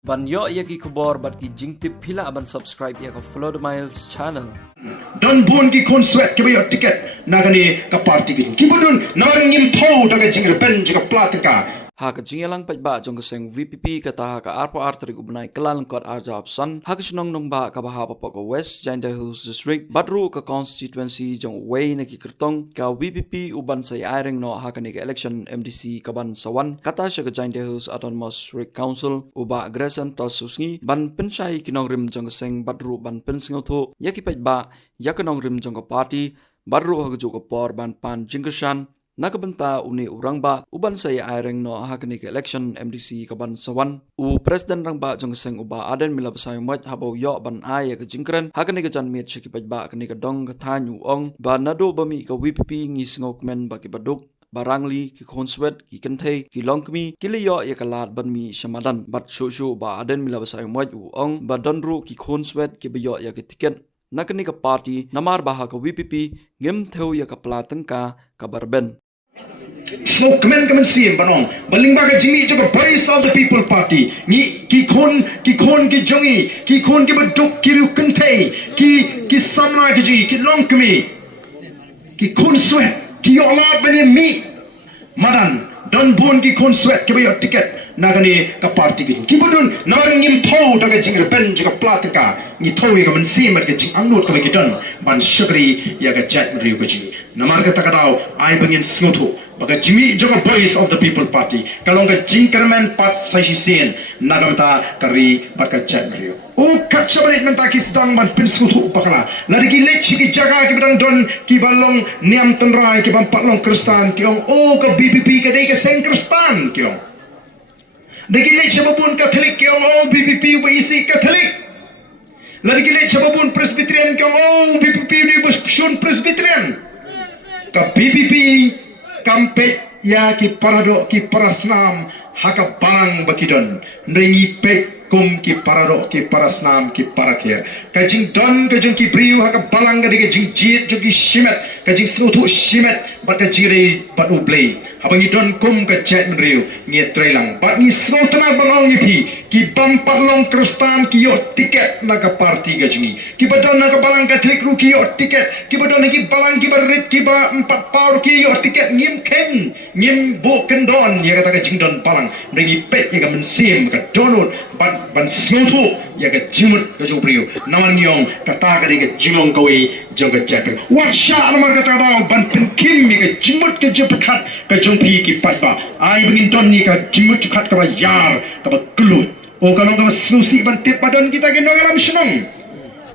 Banyo ia ki kubor bat ki jingtip pila aban subscribe ia ka follow the miles channel. Dan buon ki konswet ke bayo tiket nagani ka party ki. Kibudun nawan ngim thau daga jingir ben jika plataka. Ha ka jingalang paj ba jong kaseng VPP kata ka arpo artrik ubnai kelal kot arja opsan ha ka snong nong ba ka baha pa ko West Janda Hills District badru ka constituency jong way na ki kertong ka VPP uban say airing no ha ka ni election MDC kaban sawan kata siya ka Janda Hills Autonomous District Council uba agresan to susngi ban pensai kinong rim jong kaseng badru ban pensngo tho yaki paj ba yakanong rim jong ka party badru ha ka jo ka por ban pan jingkashan nakabenta uni urang ba uban saya airing no hakani ke election MDC kaban sawan u president rang ba jong seng uba aden milab sayong mat habo yo ban ay ka jingkran hakani ka jan mit shikipaj ba kani ka dong ka thanyu ong ba nado bami ka VPP ngis ngok men ba ki baduk barangli ki khonswet ki kenthe ki longkmi ki leyo ya kalat ban mi shamadan bat shushu ba aden milab sayong mat u ong ba donru ki khonswet ki beyo ya ki tiket nakani ka party namar baha ka VPP ngem theu ya ka platang ka barben So kemen sim banong baling baga jimi jo voice of the people party ni ki khon ki jongi ki khon ki baduk ki ru kentei ki samna ki ji ki longkmi ki khon sweat ki yola bani mi madan don bun ki khon sweat ki bayo tiket nagani ka party ki budun nawan ngim thau daga jingir ben jika plataka ni thau ka men sim ka jing anut ka ki don ban shukri ya ga chat riu ka ji namar ka takadau ai bangin sngothu baga jimi joga voice of the people party kalong ka jingkerman pat saisien nagamta kari baka chat riu o kachabrit menta ki sedang ban pinsuthu pakala lari ki lech ki jaga ki bedang don ki balong niam tenrai ki ban patlong kristan ki ong o ka BPP ka dei ka seng kristan ki ong lagi lech sababun katolik ki ong o BPP ba isi katolik lagi lech sababun presbyterian ki ong o BPP di busun presbyterian ka BPP kampet ya ki parado ki parasnam haka bang bakidon ringi pek kum ki parado ki parasnam ki parakir kajing don kajing ki priu haka balang gadi kajing jit jogi shimet kajing sutu shimet bat kajiri bat ublei habangi don kum ka chat mriu ngi trelang bat ni srotana balong ni pi ki bampat long kristan ki yo tiket naga party kajingi ki badon naga balang katolik ru ki yo tiket ki badon ki balang ki barit ki ba empat paur ki yo tiket ngim ken ngim bu kendon ya kata kajing don balang ringi pek ya ka mensim ka donut ban smotu ya ka jimut ka jobriu naman yong kata ka ka jingong kawi jong ka chapel wa sha namar ka tabaw ban pinkim mi ka jimut ka jepkat ka jongpi ki patba ai bingin don ni ka jimut kat ka ba yar ka ba kulut o kalong ka snusi ban tip padan kita ke nogalam senong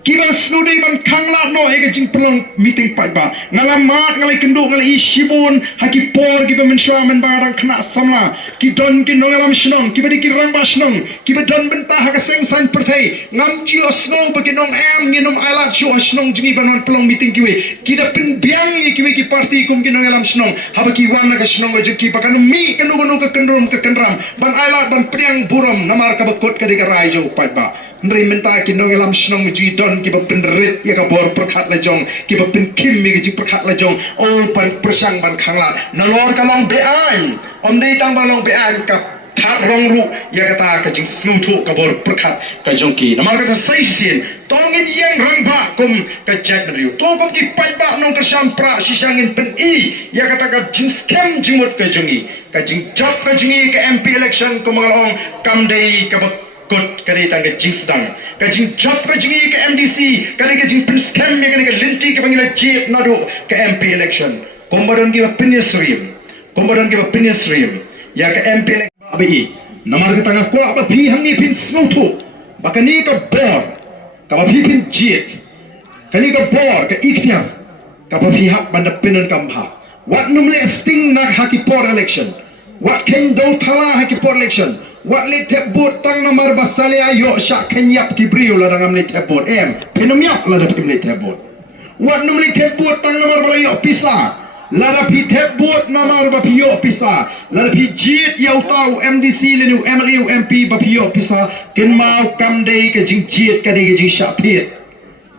kiba snudi ban kangla no ega jing pelong meeting patba ngalam mat ngalai kenduk ngalai isibun haki por kiba mensua men barang kena samla ki don ki nogalam senong kiba di kirang ba senong kiba don bentah haka seng san pertai ngam ji osno bagi nong am nginom alat shu senong jingi banon pelong meeting kiwe kida pin biang ni kiwe ki party kum ki nogalam senong haba ki wana ka senong wajib ki pakan mi kenu ka kendram ban alat ban priang buram namar ka bakot ka di ka raijo patba Nri minta ki nogalam senong ji don ki ba penderit ya ka bor perkat la jong ki ba pen kim mi ki perkat la jong o pan persang ban khangla nalor ka long be an om dei tang ba long be an ka tha rong ru ya ka ta ka jing snu thu ka bor perkat ka jong ki namar ka sai sin tongin yang rang ba kum ka chat riu to kum ki pai ba nong ka sham pra sisangin pen I ya ka ta ka jing scam jingmut ka jongi ka jing job ka jingi ka MP election ko mangalong kam dei ka ba kot kari tangga jing sedang kajing job kajing ke MDC kali kajing pin scam me kali linti ke pangila jet nadu ke MP election kombaran ki pinisrim ya ke MP election abi namar ke tangga ko aba phi hamni pin snutu bakani ka bor ka phi pin jet kani ka bor ke iknya ka phi hak banda pinan kamha what numle sting nak haki por election what can do thala haki por election wat le tebut tang namar basale ayo syak kenyap ki briu la dangam le tebut penom yap la dapim le tebut wat num le tebut tang namar balayo pisa la dapi tebut namar bapiyo pisa la dapi jit yau tau MDC le nu MLU MP bapiyo pisa ken mau kam dei ke jing jit ka dei ke jing syak pit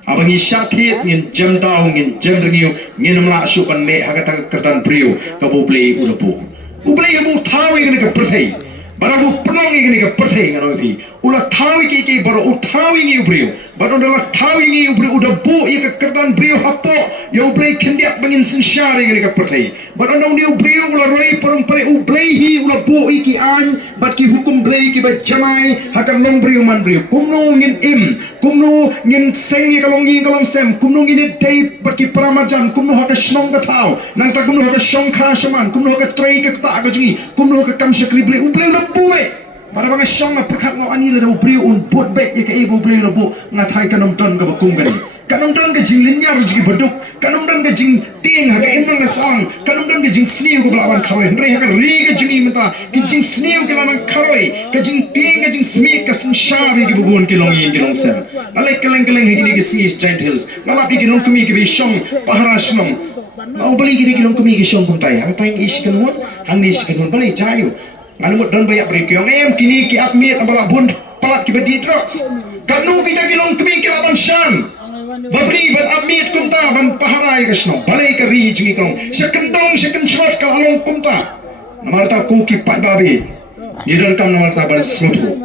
abangi syak pit ngin jam tau ngin jam dengiu ngin mla syukan me hakata kerdan briu ka bublei ulepu ublei mu tau ngin ka perthai Barabu pelong ini ke perthai ngano pi ula tahu ki baru utawi ngi ubrio baru dah tahu ngi ubrio udah bu ya ke kerdan brio hapo ya ublei kendiak bangin sensyari ngi ka pertai baru dah ni ubrio ula roi perung pare ublei hi ula bu iki an bat ki hukum blei ki ba jamai hakan long brio man brio kumno ngin kumno ngin seng ya kalong ngin kalong sem kumno ngin dei bat ki paramajan kumno haka shnong ka tau nang ta kumno haka shong kha shaman kumno haka trei ka ta ka jingi kumno haka kam shakri blei ublei ula buai para bang syong na perkat ngo ani le ubrio un bot bek ya ke ibu blei lo bu ngathai kanom ton ka bakum gani kanom ton ka jing linyar jing beduk kanom ton ka jing ting ha ka emang ka sang kanom ton ka jing sniu ko lawan khawai ndrei ha ka ri ka jing menta ki jing sniu ka lan khawai ka jing ting ka jing smik ka sin shari ki bubun ki long yin ki long sem alai keleng keleng higini ki sis giant hills ngala pi ki long kumi ki be syong pahara shnong mau beli ki long kumi ki syong kum tai hang tai is kan won hang is kan won beli chayu nganu mut don banyak beri kiong kini ki apmit abala bun palat ki bedi drugs kanu kita kilong kemi ki laban syam babri bat apmit kumta ban paharai kasno balai ka ri jingi kong sekendong sekenchot ka along kumta namarta ku ki pat babi nidon kam namarta ban smutu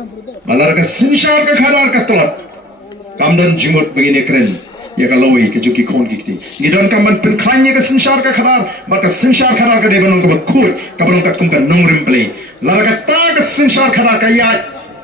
balar ka sinshar ka khadar ka tolat kamdan jimut begini keren ya kaloi ke juki kon kiti ngidon kam ban pen khanya ka sinshar ka khadar maka sinshar khadar ka deban ka bakut ka ban ka kum ka nongrim play lara ka ta ka sinshar khadar ka ya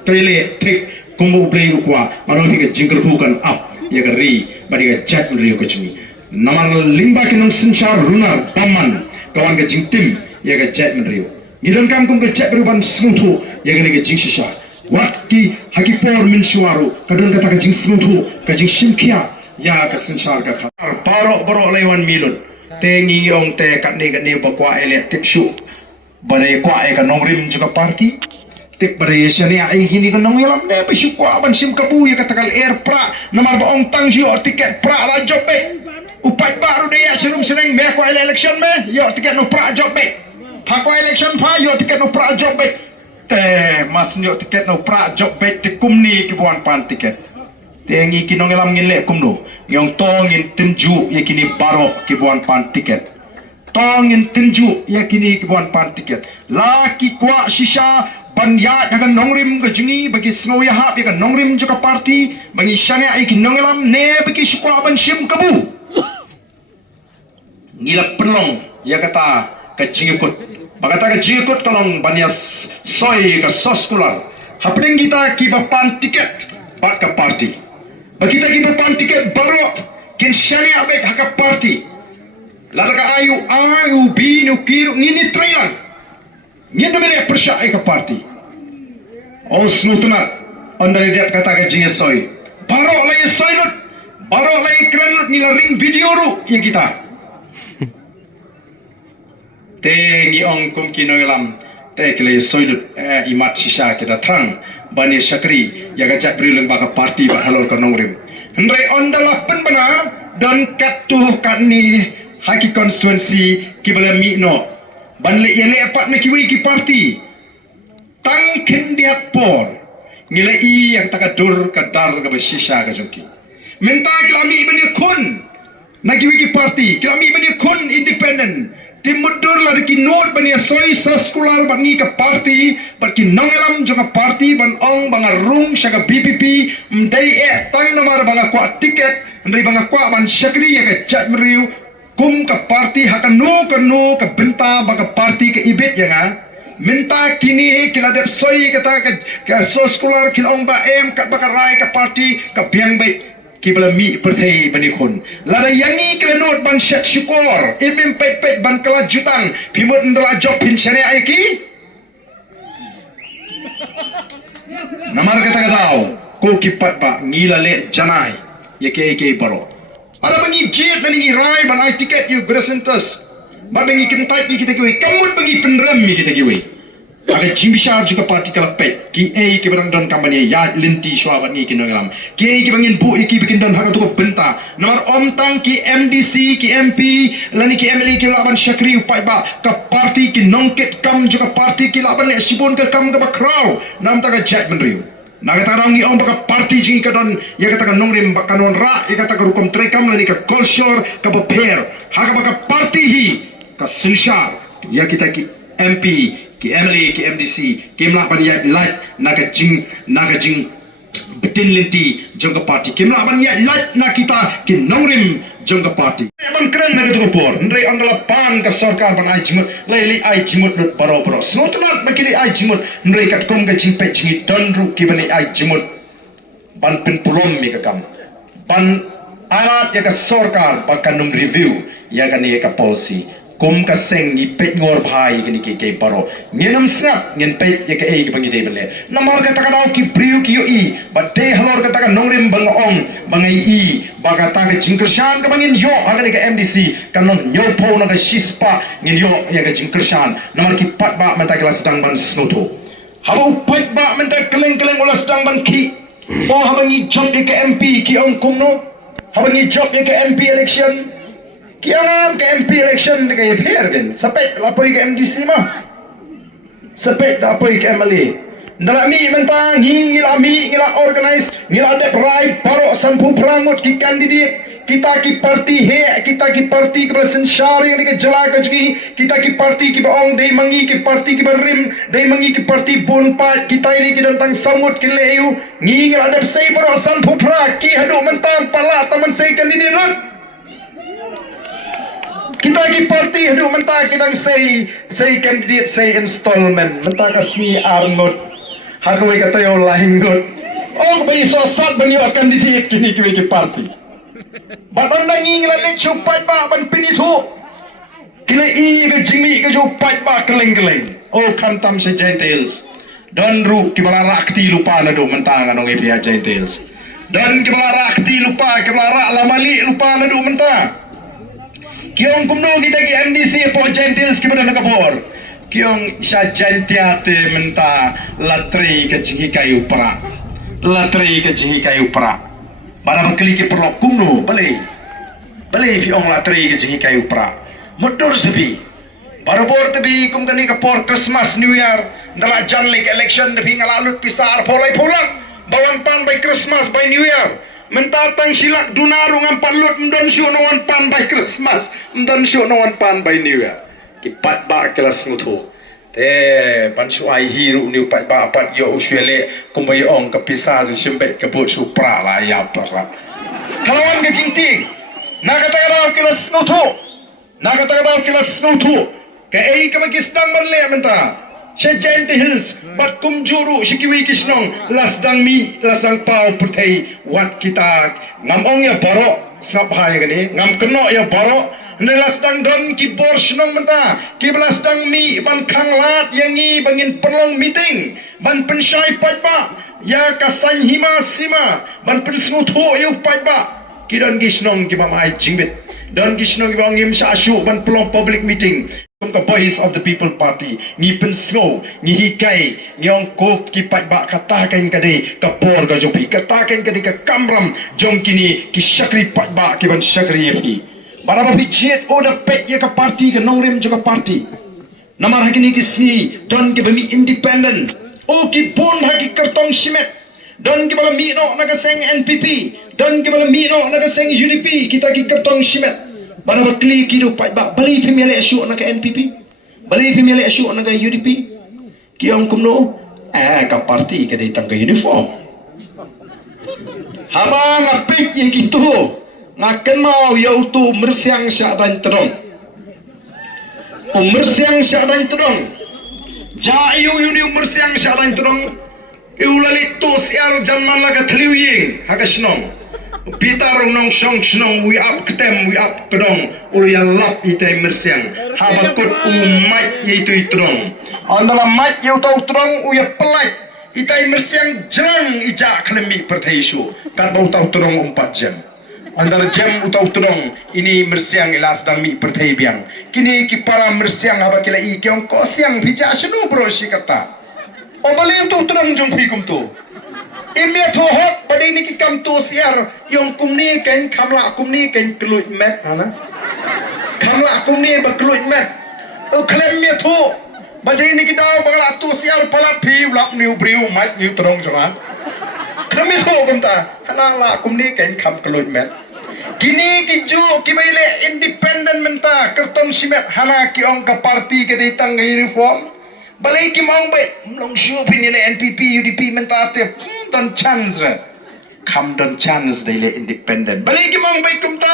tele tik kumbu play ru kwa maro hi ka jingkar hu kan up ya ka ri bari ka chat ri ka chimi namal limba ke nong sinshar runar paman kawan ka jingtim ya ka chat ri ngidon kam kum ka chat ru ban smutu ya ka ni ka jingshisha wakti haki por min shuaru kadon ka ta ka jing smutu ka jing shimkia ya ka sinshar ka khar baro laiwan milun tengi yong te kat ni bakwa ele tipshu bare kwa e ka nongrim juga party tik bare yesani ai hini ka nong yalam ne beshu kwa ban sim kabu ya katakal air pra namar baong tang ji tiket pra la job be upai baru dia senung seneng me kwa election me yo tiket no pra job be pa kwa election pa yo tiket no pra job be te mas yo tiket no pra job be ti kumni ki buan pan tiket tengi kinong elam ngile kumno yang tongin tinju ya kini baro kibuan pan tiket tongin tinju ya kini kibuan pan tiket laki kwa shisha banya yang nongrim ke jingi bagi snow ya hap yang nongrim juga party bagi syane ai kinong elam ne bagi syukwa ban shim kabu ngilak penlong ya kata ke jingikut bagata ke jingikut kalong banya soy ke soskular hapeng kita kibapan tiket bat ke party bagi kita kibapan tiket baru kin syane abek haka party lalaka ayu binu kiru ngini trailan ngini bele persya ka party oh snutuna ondari dia kata ka jinge soy baru lagi soy lut baru lagi keren lut ngila ring video ru yang kita tengi ong kum kinoilam te kile soy lut imat sisa kita terang bani sakri ya gajak brilung baka party ba halor ka nongrim hendrai ondala penbana dan katuh kani haki konstituensi kibala mikno banle yele apat me kiwi ki party tangkin diat por ngile i yang takadur kadar ka besisa ka joki minta kilami bani kun na kiwi ki party kilami bani kun independent timudur la ki nor bani soy saskular bangi ka party barki nangelam joka party ban ong banga rung syaga BPP mdai tang namar banga kwa tiket ndai banga kwa ban syakri ya ka chat meriu kum ka party hakan no ka benta banga party ka ibet ya nga minta kini kila dep soy kata ka saskular kila ong ba em ka bakarai ka party ka biang bai kibala mi perthai bani khun lada yangi klenot ban syat syukur imim pet ban kala jutang pimut ndra job pinsyane aiki namar kata katau ko kipat ba ngila le janai yake baro ada bangi jet dan ngi rai ban ai tiket you presentas ba bangi kentai kita kiwe kamut bangi penram mi kita kiwe ada jimbisar juga parti kalapet ki ki barang don kampanye ya linti swabat ni kinongalam ki bangin bu iki bikin don hak tu benta nomor omtang ki MDC ki MP lani ki MLA ki laban syakri upai ba ka parti ki nongket kam juga parti ki laban le sibon ke kam ke bakrau nam ta ka jet menriu naga tarang ni om ka parti jing ka don ya kata ka nongrim ba kanon ra ya kata ka rukom trekam lani ka culture ka pair hak ba ka parti hi ka sinshar ya kita ki MP ki MLA ki MDC kimla ban ya light naga jing betin lenti jangka parti kimla ban ya light na kita ki nongrim jangka parti ban keren naga tu por ndai andala pan ka sarkar ban ai jimut lai ai jimut baro snotnat makili ai jimut ndai kat kom ga jing pe jing donru ki ban ai jimut ban pen pulom mi ka kam ban alat ya ka sarkar bakkan nung review ya kan ya ka policy kum ka seng ni pet ngor bhai kini ke paro ngenam snap ngen pet ya ka e ki bangi de bele namar ka takana ki priu ki yo i but de halor ka takana nongrim bang ong bangai i baga ta ka jingkershan ka bangin yo aga ka MDC kanon nyo po na ka shispa ngen yo ya ka jingkershan namar ki pat ba menta kelas sedang ban snoto haba upat ba menta keleng ola sedang ban ki oh habangi job ya ka MP ki ong kumno habangi job ya ka MP election kiam ke MP election ke fair kan sampai lapoi ke MDC mah sampai lapoi ke MLA ndala mi mentang ngila ngila organize ngila de right baro sanpu prangut ki candidate kita ki parti he kita ki parti ke sensyari ni ke jela ke jgi kita ki parti ki baong dei mangi ki parti ki berim dei mangi ki parti bonpat kita ini ki tentang samut ki leu ngila de sei baro sanpu pra ki hadu mentang pala taman sei candidate lut kita ki parti hidup mentah kita say candidate say installment mentah kasmi arngot hargoi kata yo lahingot oh bai sosat banyo candidate kini ki parti baton dangi ngila le chupai ba ban pinitu kila i ke jimi ke chupai ba keleng oh kantam se gentles dan ru ki bala rakti lupa na do mentah nganong ipia gentles dan ki bala rakti lupa ki bala lamali lupa na do mentah kiong kumno kita ki MDC po gentles ki pada nakapor kiong sya gentiate menta latri ke jingi kayu pra bara bakli ki perlo kumno bale fiong latri ke jingi kayu pra motor sebi bara bor tebi kum kani kapor Christmas New Year ndala jan lek election debi ngalalut pisar polai pulang bawan pan by Christmas by New Year mentatang silak dunaru ngampat lut mdon syuk nawan pan by Christmas mdon syuk nawan pan by New Year kipat ba kelas ngutu te pan syuk ai hiru ni pat ba pat yo usyele kumbai ong kapisa su syembet kebut supra la ya para kawan ke jinting nakata kelas ngutu ke ei ke bagi sedang banle menta Sejente Hills, bat kumjuru sikiwi kisnong lasdang pau pertai wat kita ngamong ya baro sabhai gani ngam keno ya baro ne lasdang don ki bor snong menta ki lasdang mi ban khanglat yangi bangin perlong meeting ban pensyai pajba ya kasan hima sima ban pensngutho yu pajba kidon gisnong ki mamai jingbit don gisnong ki bangim sa asyu ban pelong public meeting the voice of the people party ni pensgo ni hikai ni ongko ki patba katakan kade kapor ga jopi katakan kade ka kamram jom kini ki syakri patba ki ban syakri fi baraba bijet oda pet ya ka parti ka nongrim juga parti namar hakini ki si don ki bami independent o ki pon haki kartong simet don ki bala mi no naga seng NPP don ki bala mi no naga seng UDP kita ki kartong simet bara bakli kido patba bali pemilih asyuk nak NPP bali pemilih asyuk nak UDP kiong kumno ka parti ka datang ke uniform haba ngapik ye gitu ngaken mau ya utu mersiang syak dan terong mersiang syak dan terong ja yu mersiang syak dan terong iulali tu siar jaman laga tliwing hakasnong Pita nong song snong we up kedong uya lap itai mersiang habakut umat itu itrong andala mat yu tau trong uya pelai itai mersiang jang ija klemi pertaisu kan bau tau trong 4 jam andala jam utau trong ini mersiang ilas dang mi pertai biang kini ki para mersiang habakila i kyong ko siang bija senu bro si kata obali utau trong jong pikum tu Imia thohot pada ini kikam tu siar yang kumni kan kamla kumni kan keluit met ana kamla kumni ba keluit met o klem mia tho pada ini kita bangla tu siar palat pi lak niu briu mat niu trong jama klem tho kumta kana la kumni kan kam keluit met Kini kiju kibaile independent menta kertong simet hana ki ong ka parti ke ditang uniform. Balai ki maung bai long shu pin ni NPP UDP menta te dan chance. Kam dan chance dele independent. Balai ki maung bai kumta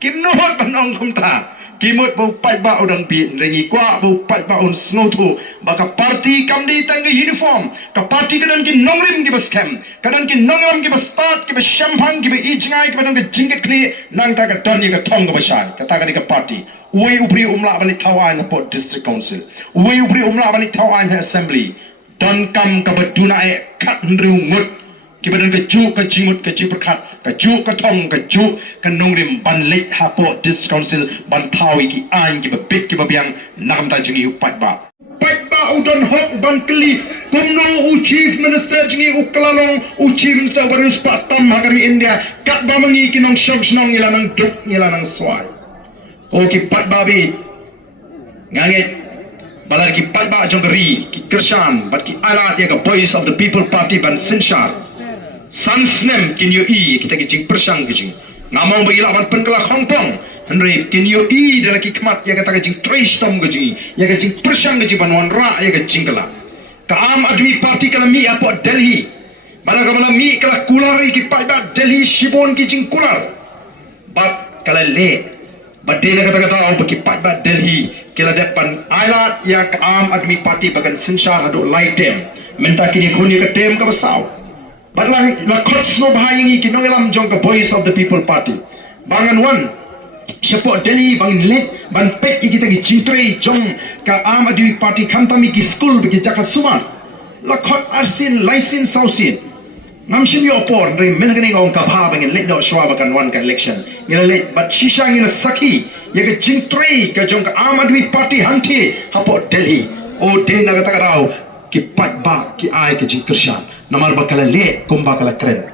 kim nohot banong kumta. Kimut bau pai ba udang bin rengi kwa bau pai ba un snotu baka parti kam di tang uniform ka parti kadan ki nongrim ki baskem kadan ki nongram ki bastat ki bashampang ki ijngai ki badang ki jingkli nang ta ka toni ka thong ka basai ka ta ka parti uai ubri umla bani thawai na pot district council uai ubri umla bani thawai na assembly dan kam ka baduna e khat nriu ngut ki badan ka ju ka jimut ka jiperkhat ka ju ka thong ka ju ka nongrim ban lek hapo district council ban thawi ki an ki bebit ki babiang nakam ta jingi upat ba udon hok ban kli kumno u chief minister jingi u klalong u chief minister barus patam magari India kat ba mangi ki nong shok snong ila nang duk ila nang swai o ki pat babi ngangit balar ki pat ba jongri ki krishan bat ki alat ya ka voice of the people party ban sinshar sansnem kinyo i kita kijing persang kijing ngamong bagi lawan penkala Hongkong henry kinyo i dalam kikmat ya kata kijing tristam kijing ya kijing persang kijing banwan ra ya kijing kala kaam admi parti kala mi apa Delhi bala kala mi kala kulari ki pai Delhi shibon kijing kular bat kala le badena kata au bagi pai Delhi kala depan alat ya kaam admi parti bagan sinshar hadu laitem menta kini khuni ka tem ka basau Batlang la kots no bahayangi ki nongelam jong ka voice of the people party. Bangan wan support Delhi bangin lek ban pet kita ki cintre jong ka am adui party kantami ki school bagi jaka suman. La kot arsin laisin sausin. Namshim yo opor re menagani ngong ka bha bangin lek do shwa bakan wan ka election. Ngila lek bat shisha ngila saki ya ka cintre ka jong ka am adui party hanti hapo Delhi. O de na kata karau ki pat ba ki ai ki jingkershan. Namar bakala le kumba kala kren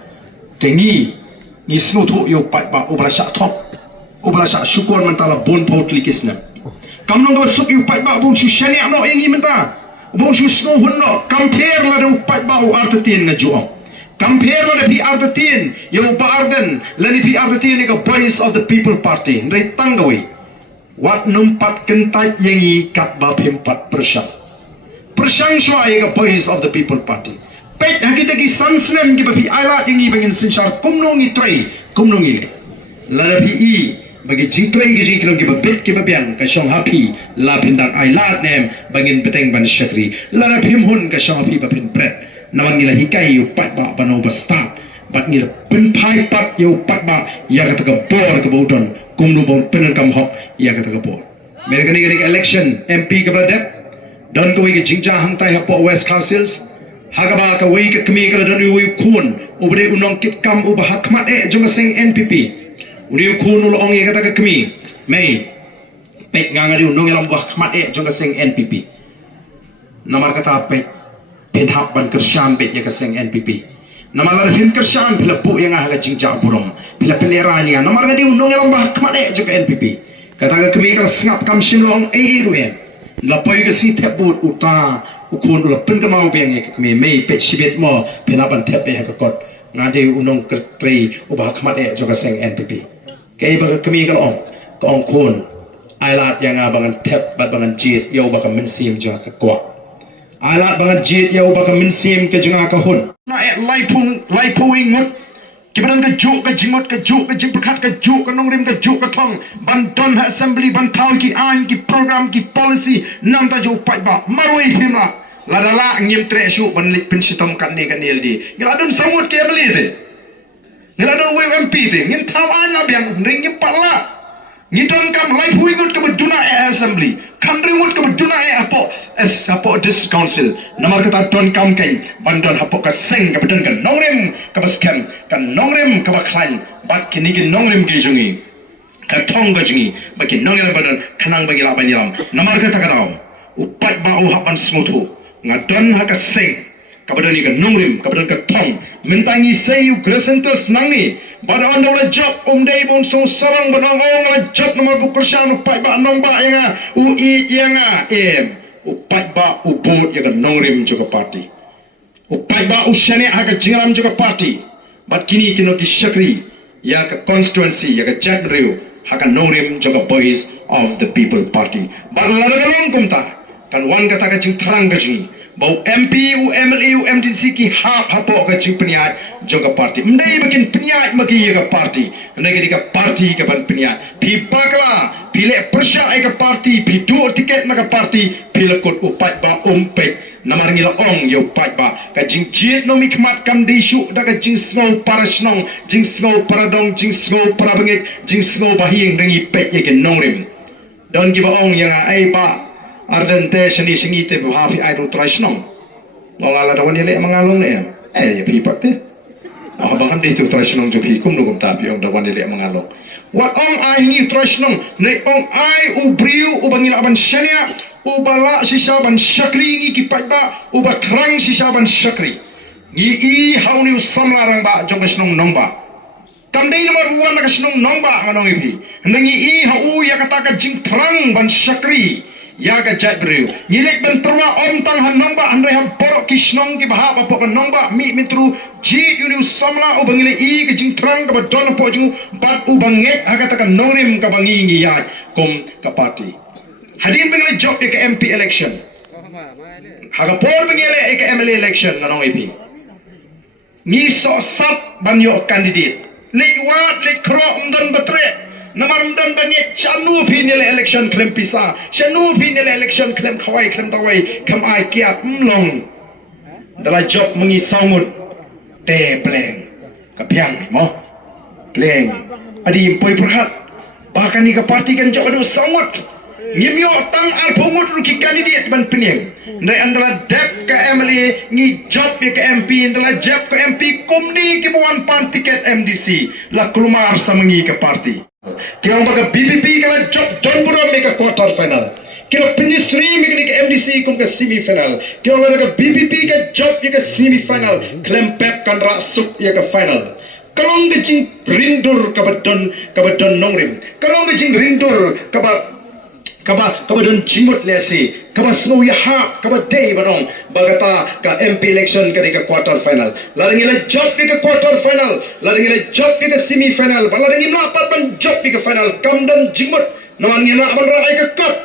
tengi ni snutu yo pat ba ubra sha thok ubra sha syukur mentala bon pot likisna kamno go suk yo pat ba bun shu shani no engi menta bun shu sno hunno compare la do pat ba u artatin na juo compare la bi artatin yo ba arden la ni bi artatin ni go voice of the people party ndai tangawi wat numpat kentai yengi kat ba pempat persang shwa ye go voice of the people party pet hakita ki sansnem ki babi alat ini bangin sinshar kumnongi tray kumnongi le la bi i bagi jingtray ki jingklong ki babet ki babiang ka shong happy la pindang ailat nem bangin beteng ban shatri la phim hun ka shong happy babin pret naman nila hikai yu pat ba bano basta bat nila penpai pat yu pat ba ya kata ka bor ka bodon kumnu bon penan kam hok ya kata ka bor mereka ni election MP ka badep don ko ki jingja hangtai hapo West Councils Hagaba ka wei ka kami ka dan wei kun ubre unong kit kam uba hakmat jong sing NPP uri kun ulo ong kata ka kami mai pek nganga di unong elam bah hakmat jong sing NPP namar kata pek hap ban kersan pek ya ka sing NPP namar la him kersan pila bu yang ha jingja burom pila pelera ni namar ka di unong elam bah hakmat jong NPP kata ka kami ka sngap kam simlong ruyen la poi ka si thebut uta ukun ulah pen kemau biang ek kami mei pet sibet mo penapan tepe ha kot ngade unong kertri ubah khmat juga seng NPP kei ba kami kal ong kun ailat yang abangan tep bat bangan jit yo ba kam mensim ja ka kwa ailat bangan jit yo ba kam mensim ke jenga ka hun na lai puing ngut kibaran ka juk ka jimot ka juk ka jimperkhat ka juk ka nongrim ka juk ka thong ban don ha assembly ban thau ki ain ki program ki policy nam ta jo pai ba maroi himla ladala ngim tre shu ban lik pin sitom kan ne kan LD ngiladun samut ke beli te ngiladun WMP te ngim thau an na biang ring ngim pala ngidon kam lai hui gut ka bujuna assembly kan ringut ka bujuna apo this council namar kata ton kam kain bandon hapo ka seng ka bedon kan nongrim ka baskem kan nongrim ka baklan bak kini ki nongrim ki jungi ka thong ka jungi baki nongel badon kanang bagi la banyiram namar kata kadau upat ba u hapan smutu ngadon haka seng kabadani ka nongrim kabadani ka thong mentangi sayu gresentos nangi bada ando la job dei bon so sarang banong ong la job nomor bukursan upat ba nong ba yang u i yang upat ba u bot yang nongrim juga party upat ba u shane haka jingram juga party bat kini kino ki shakri ya ke constituency ya ke Jatmeriu hakan nongrim juga Voice of the People Party. Balalong kumta kan wan kata ka jing terang ka jing bau MP UMLE UMDC ki hapok ka jing peniat juga parti. Mendai makin peniat magi ya ke parti. Mendai ka parti ka ban peniat. Pi pakla pilih persya ka parti pi dua tiket maka parti pilih kot upat ba umpet namar ngila ong yo upat ba ka jing jit no mikmat kam di syuk da ka jing snow para snong jing snow para dong jing snow para bengit jing snow bahing dengi pet ye ke nongrim don giba ong yang ai ba ardente seni sengi te hafi ai ru trai snong lo ala da wan le mangalong ne ya pi pat te bahkan di tu trai snong jo pi kum no kum ta pi ong da wan le mangalong wat ong ai ni trai snong ne ong ai ubriu ubangila ban shania ubala sisa ban syakri ngi kipat ba uba krang sisa ban syakri ngi i hauni samlarang ba jong snong nong ba kamdei nomor 1 na snong nong ba nganong ipi ngi i hau ya kata ka jing krang ban syakri ya ka Jatmeriu nilek ban terwa om tang han nong ba andai ha borok ki snong ki baha ba pok nong ba mi mitru ji uni samla ubangile i ka jing krang ka ba don po jing bat ubangek ha kata ka nongrim ka bangi ngi ya kom ka party hadin bengile job ke MP election haga por bengile ke MLA election nanong ipi ni so sap banyo candidate lewat le kro umdan batre namar umdan banye chanu phi nile election klem pisa chanu phi nile election klem khawai klem tawai kam ai kia mlong dala job mengi saumut te pleng kapiang mo pleng adi poi perhat bahkan ni ka parti kan job adu saumut ngimyo tang alpungut ruki kandidat ban pening ndai andala dep ke MLA ngi job ke MP andala job ke MP kumni ki buan pan tiket MDC la kelumar samangi ke parti kiong baga BBP kala job don buro me ke quarter final kira penisri me ke MDC kum ke semi final kiong baga BBP ke job ke semi final klem pep kan ra sup ke final kalong ke jing rindur ka badon nongrim kalong ke jing rindur kaba don jimut lesi kaba snow ya ha kaba day banong bagata ka MP election ka quarter final laring ila job ka quarter final laring ila job ka semi final laring ila apat ban job ka final kam don jimut nawan ila ban ra ka cup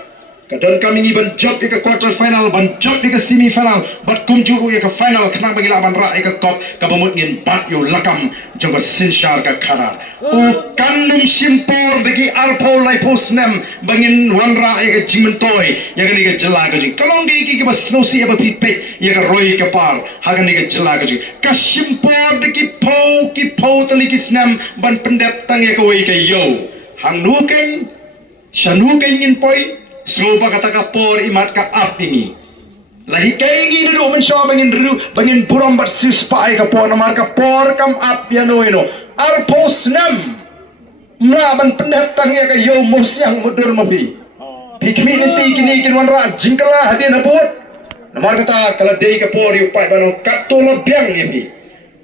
kadon kami ni ban job ka quarter final ban job ka semi final bat kum juru ka final kena bagi ban ra ka cup ka bamut ngin bat yo lakam joga sinshar ka khara u kanum simpor bagi alpo lai posnem bangin wanra ka jimentoy ya ni ka jela ka jing kalong gi ki bas no si aba pipe ya ka roi ka par ha ni ka jela ka jing ka simpor ki po tali ki snem ban pendep tang ya ka wei ka yo hang nu ken shanu ken ngin poi Soba kata kapor imat ka ap ini. Lahi kay ingin dulu mensyaw bangin buram bat sispa ay kapor namar kapor kam ap yano ino. Arpos nem. Mlaban pendatang ya kayo musyang mudur mabi. Pikmi nanti kini kinwan ra jingkala hadi nabut. Namar kata kala day kapor yupai banong katola biang ini.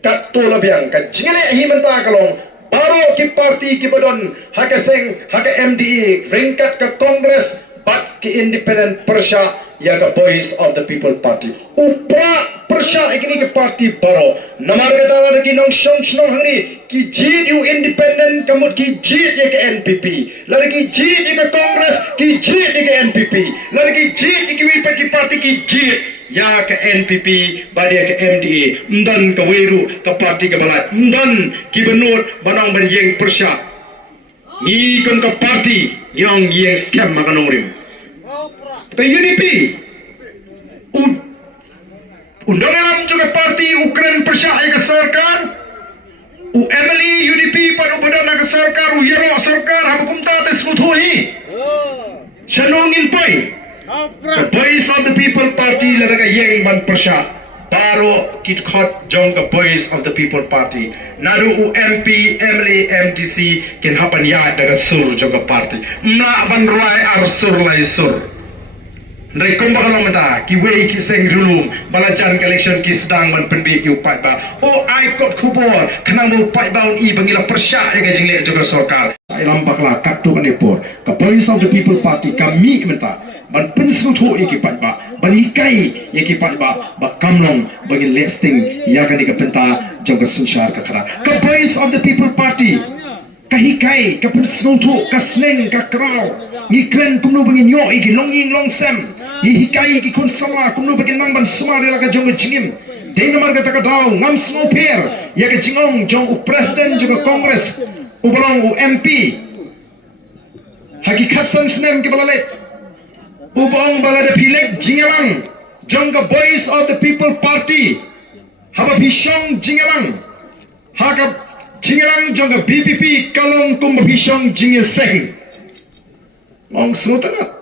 Katola biang ka jingale himenta kalong baru ki parti ki badon hakaseng haka MDE ringkat ke Kongres but ki independent persya ya ka Voice of the People Party upra persya ikini ke parti baro namar kata lagi nong shong hangni ki jid you independent kamut ki jid ya ke NPP lagi ki jid ya ke Kongres ki jid ya ke NPP lagi ki jid ya ke parti ki jid ya ke NPP badi ke MDA ndan ke Wiru ke parti ke balat ndan ki benur banang berjeng persya ni kon ke parti yang scam makan orang ke UDP undangan juga parti Ukraine persya ke sarkar UMLE UDP pada badan ke sarkar uyero sarkar habukum ta tesmutuhi chanongin pai the Voice of the People Party laraga yang man persya baru kit khot jong ke Voice of the People Party naru UMP MLA MDC kin hapan ya daga sur jong ke party na ban rai ar sur lai sur Dari kumba kalau menda, ki wei ki seng rulum, balajan election ki sedang man penbi ki upat ba. Oh, I got kubor, kenang mo upat ba i bangila persya yang gajing lek juga sarkar. Saya lampak lah katu kanipur, ke Voice of the People Party kami menta, ban pensuthu iki pat ba, ban ikai iki pat ba, ba kamlong bagi listing ya kan ika penta juga sensyar ke kara. Ke Voice of the People Party kahikai kapun snotu kasneng kakrau ni kren kumnu bangin yo iki longing long sem ni hikai ki kun sama kumnu bangin nang ban sumari la ka jong jingim dei nomor ka takadaw ngam snow pair ya ka jingong jong u president juga congress u balong u mp hakikat san snem ki balalet u bong balade pilek jingalang jong ka voice of the people party haba bishong jingalang haka jingalang jong BPP kalong kumbabishong jingeseng mong sutana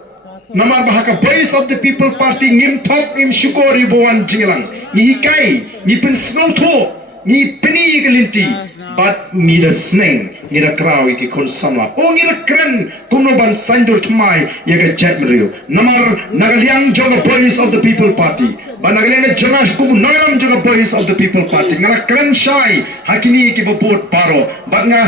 namar bahaka voice of the people party ngim top ngim syukori bawan jingalang ni hikai ni pen snowto ni peni gelinti but ni da sneng ni da krawi ki kon samla o ni da kren kumno ban sandur tmai yaga chat meriu namar nagaliang jong voice of the people party Banagalian Jonas kubu nagalam juga voice of the people party ngara keren shai hakini ki bopot paro bat nga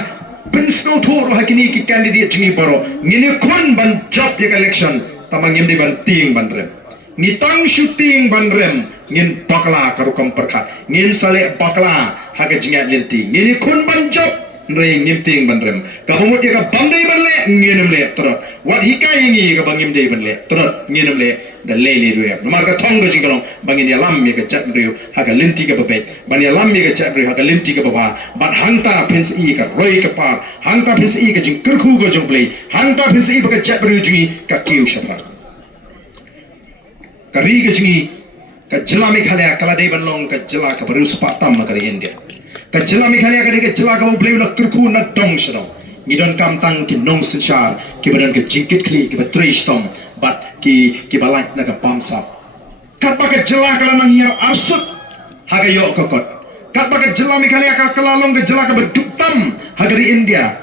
pensno thoro hakini ki candidate jingi paro ngini kon ban job yak election tamang ngim di ban ting ban rem ni tang shooting ban rem ngin bakla karukam perkhat ngin sale bakla haga jingat lenti ngini kon ban job Nrei ngimting bandrem kabumut ya ka bamdei banle nginem le terot wat hikai ngi ka bangim dei banle terot nginem le da lele ruya nomar ka thong ga jingalong bangin ya lam ya ka chat riu ha ka lenti ka babet ban ya lam ya ka chat riu ha ka lenti ka baba bat hangta pins i ka roi ka par hangta pins i ka jing kurkhu ga jong play hangta pins i ka chat riu jingi ka kiu shapa ka ri ga jingi ka jila me khalya kala dei banlong ka jila ka baru spa tam na kari india Kacila mikhalia kadang kacila kau beli nak kerku nak dong sedang. Ngidon kam tang ki nong senchar ki badan ke jingkit kli ki batrish tom bat ki balait nak pamsa. Kat pakai jela kalau nang hiar arsut haga yok kokot. Kat pakai jela mikhalia kalau kelalong ke jela ke beduktam hagari India.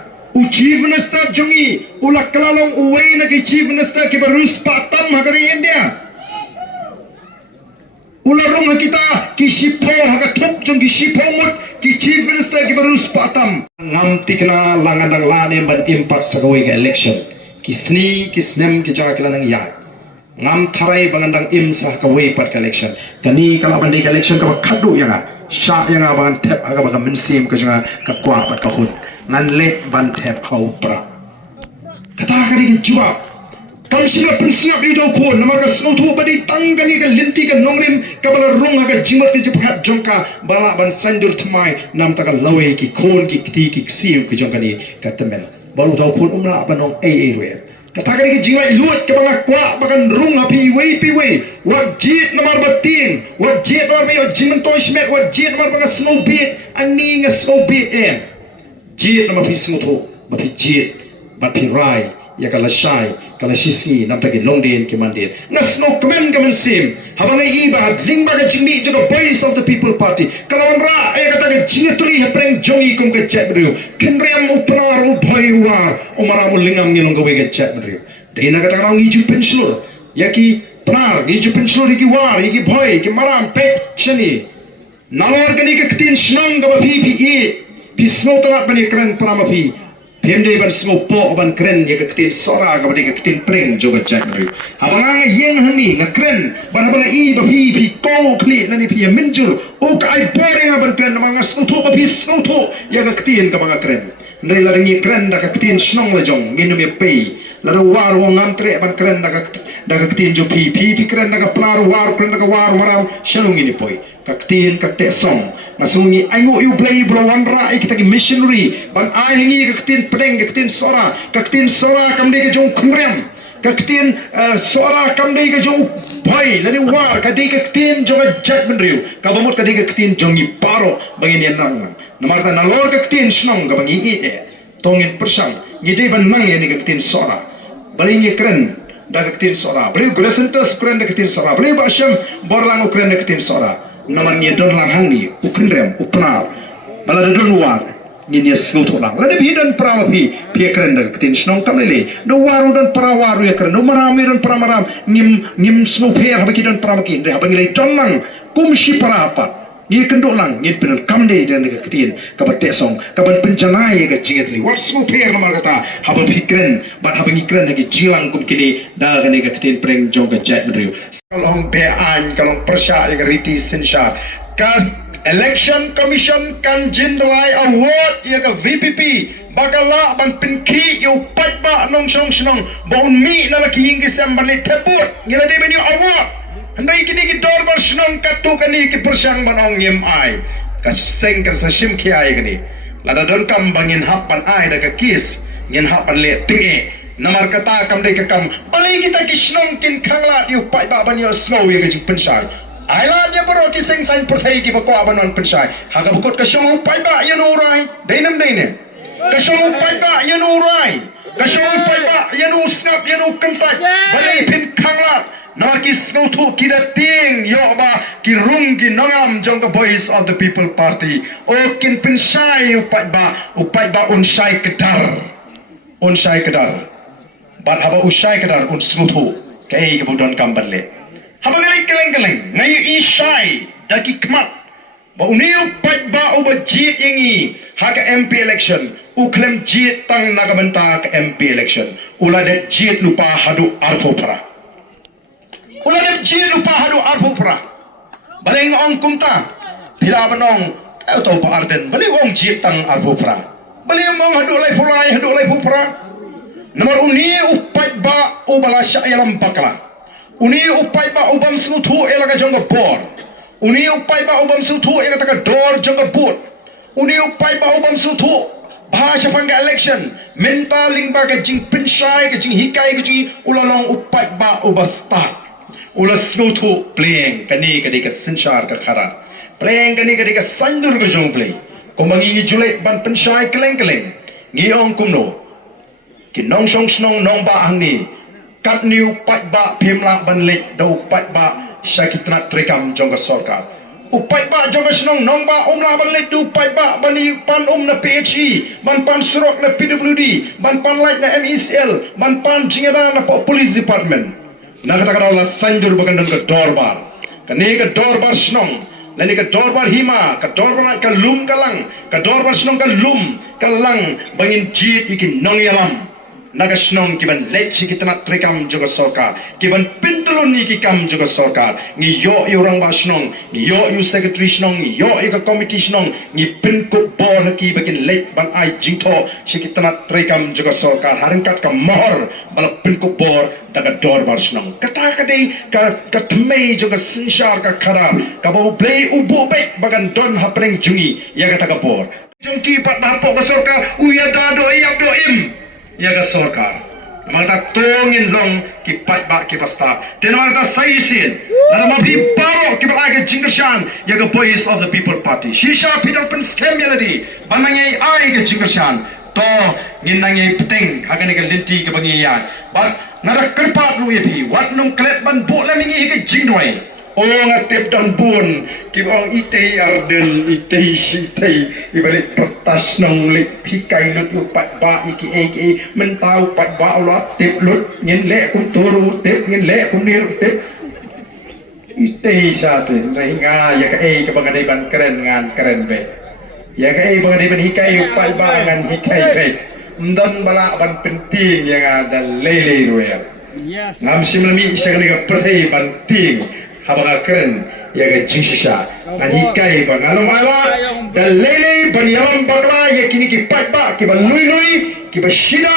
Chief Minister jongi ulak kelalong uway na ki Chief Minister ki barus patam hagari India. Ularong kita ki sipo haga thop jong ki sipo mut ki Chief Minister ki barus patam ngam tikna langan lane ban impact sagawi ke election ki sni ki snem ki jaga kila nang ya ngam tharai bangandang im sah ka way pat ka election kani kala bandi ka election ka khadu yanga sha yanga ban thep aga ba mensim ka jaga ka kwa pat ka khut ngan le ban thep ka upra kata kali ki juba kam sila pensiap itu ko nama ka snothu badi tanggani ka linti ka nongrim ka bala rong ka jimat ki jephat jongka bala ban sandur thmai nam ta ka lawe ki khon ki kti ki siu ki jongkani ka temen baru tau pun umla banong ai we kata kali ki jimat luat ka banga kwa bakan rong api we wat jit namar batin wat jit namar me jiman to smet wat jit namar banga snow bit ani nga snow bit jit namar fi snothu bapi jit bapi rai ya kala shai kala shisi nam taki longdin ki mandir na snow kemen sim habang iba lingba ka jimi juga voice of the people party kala ra ay kata ka jinituri hepreng jongi kum ka chat brio kenriam upnar ubhoi war umaramu lingam ngilong ka we ka chat brio dina kata ka ngi penslur yaki pnar ngi penslur ki war ki bhoi ki maram pe shani nalor kani ka tin snong ka pi pi snow tanat bani kran prama pi Pemde ban semua po ban keren ya ketin sora ka bani ketin preng juga jangri. Habang yang hani ngakren ban habang I ba pi ko kli nani pi menjur o ka ai pore ban keren mga snotho ba pi snotho ya ketin ka mga keren. Nai la ngi keren da ketin snong la jong minum ya pei. La war wong antre ban keren da ketin jo pi keren da plar war keren da war maram shalung ini poi. Kaktin kakte song masungi aingo you play blowan ra kita ki missionary ban ai hingi kaktin preng kaktin sora kamde ke jong kumrem kaktin sora kamde ke jong boy lani war kadi kaktin jong jat menriu kabamut kadi kaktin jong ni paro bangin yan nang namarta nalor kaktin snong ka bangi tongin persang ngide ban nang yani kaktin sora balingi keren da kaktin sora beli gulasentas keren da kaktin sora beli basyam borlang keren da kaktin sora namanya don lang hangi ukendrem upnar bala don war ni snoto lang la debi don prama pi keren da ketin snong kamele do waru don prawaru ya keren do marami don pramaram nim snow per habaki don prama ki ndre habangile don lang kumshi parapa ni kendo lang ni penel kamde dan ka ketin ka batte song ka ban penjanai ka jinget li wat snow per namar kata habang keren ban habangi keren lagi jilang kum kini da ka ketin preng jong ka jet medriu kalong bean kalong persya yang riti sensar ka election commission kan jindrai award ya ka VPP bagala ban pinki yu pat ba nong song snong bon mi na laki hingi samban le teput ngila de benyu awak handai kini ki dor bar snong katu kani ki persang ban ong yem ai ka seng ka sa sim ki ai kani lada don kam bangin hapan ai da ka kis ngin hapan le tinge namar kata kam de ka kam balai kita ki snong kin khangla yu pat ba ban yu snow ye ka jing pensai Aila dia bro ki seng san perthai ki bako abanon pensai haga bukot ka shong pai ba yan urai dainam daine ka shong pai ba yan urai ka shong pai ba yan usnap yan ukantai balai pin khangla na ki snow thu ki da ting yo ba ki rung ki nangam jong the voice of the people party o kin pensai upai ba unsai kedar bat haba usai kedar un snow thu kai ki budon kamballe haba geleng ngayu isai daki kmat ba uniu pat ba uba jit yangi haga MP election u klem jit tang nagamenta ka MP election ula de jit lupa hadu arpo pra baleng ong kumta pila banong auto pa arden baleng ong jit tang arpo pra baleng mong hadu lai pura nomor uni u pat ba ubala syayalam bakla Uni upai ba ubam sutu elaga jonga bor. Uni upai ba ubam sutu elaga taka dor jonga boot. Uni upai ba ubam sutu bahasa pangga election. Mentaling ba ka jing pensai ka jing hikai ka jing ulalong upai ba ubasta. Ula sutu playing kani ka senchar ka khara. Playing kani ka sandur ka jong play. Kumangi julek ban pensai keleng. Ngiong kumno. Kinong song snong nong ba angni. Kat niu pat ba pimla banlik da upat ba syakitna trekam jongga sorkar upat ba jongga snong nong ba umla banlik du upat ba bani pan na PHE ban pan surok na PWD ban pan light na MECL ban pan jingada na police department na kata kata la sanjur bagandan ke dorbar kani ke dorbar snong lani ke dorbar hima ke dorbar ka lum kalang ke dorbar snong ka lum kalang bangin jit ikin nong yalam nagasnong kiban lechi kitana trekam juga sorkar kiban pintulun ni kikam juga sorkar ni yo orang basnong ni yo secretary snong ni yo ka committee snong ni pinku bor ki bakin lech ban ai jingtho sikitana trekam juga sorkar haringkat ka mohor bala pinku bor daga dor basnong kata kadai ka tmei juga sinshar ka khara ka bau play ubu be bagan don hapreng jungi ya kata ka bor jongki pat bahpo ka sorkar uya dado iap do im ya ga sorkar malta tongin long ki pat ba ki pasta ten malta saisin la ma bi paro ki ba ga jingashan ya ga voice of the people party shisha peter pen scam melody banangai ai ga jingashan to ninangai peteng hagani ga linti ga bangiyan but nara kerpat lu ye bi wat nung klet ban bu la mingi ga jingdoi o ngatep dan bun ki bang ite arden ite sitei ibalik pertas nong lek pikai lut upat ba iki mentau pat ba Allah tep lut ngin le kum turu tep ngin le kum nir tep ite sate ringa ya ka ke bangadai ban keren be ya ka bangadai ban hikai upat ba ngan hikai be ndan bala ban penting yang ada lele ruya ngam simlami isagani ka perthai ban ting habang keren ya ga jingsha ani kai bang alom ala da lele ban yalam bakla ya kini ki pat ba ki ban lui ki ba shida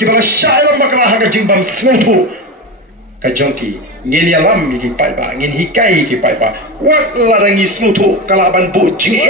ki ba shailam bakla ha ga jimbam smutu ka jonki ngin yalam ki pat ba ngin hikai ki pat ba wat larangi smutu kala ban bu jing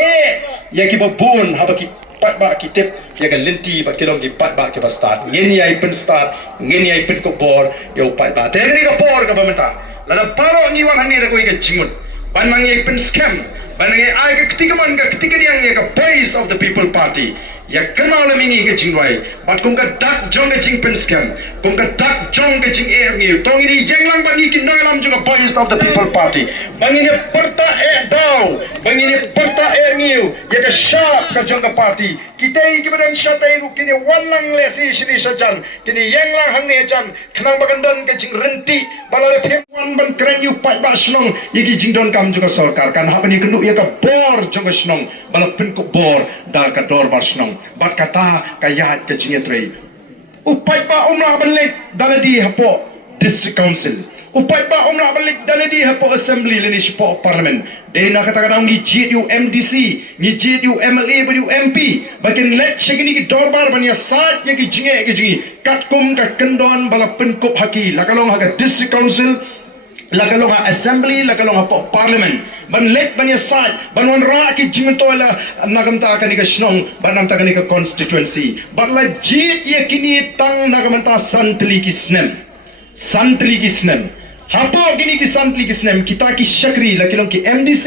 ya ki ba bun ha ba ki pat ba ki tep ya ga lenti ba kilong ki pat ba ki ba start ngin ya pen start ngin ya pen ko bor yo pat ba te ni ka bor ka ba menta lada paro ni wan hani da koi ka jingut ban mangi pen scam ban mangi ai ka ketika yang ka voice of the people party ya kenal mingi ka jingwai bat kung ka dak jong ka jing pen scam kung ka dak jong ka jing ngi tong ini jenglang bagi kin dalam juga voice of the people party bangi ni perta daw bangi ni perta ngi ya ka sharp ka jong ka party kita ki badan shatai ru kini walang lesi sini sajan kini yang lang hang ne jan kenang bagandan ka jing renti balale pemwan ban keren yu pat ba snong yiki jing don kam juga sorkar kan hapani kenduk ya ka bor jong snong balap pen ko bor da ka dor bar snong bat kata kayat ke jingetrei upai pa umla banlek daladi hapo district council Upat ba umla balik dan di hapo assembly lini sipo parlimen. Dena kata-kata ngi GU MDC, ngi GU MLA bagi MP, bakin let segini ki dorbar bania saat ya ki jinge ki jingi. Katkum ka kendon bala penkup haki, lakalong haga district council, lakalong ha assembly, lakalong hapo parlimen. Ban let bania saat, ban wan ra ki jimentola nagamta ka ni ka snong, ban namta ka ni ka constituency. Ban la jit ya kini tang nagamta santli ki snem. Santli ki snem. Hapo gini ki santli ki snem kita ki syakri lakilong ki MDC,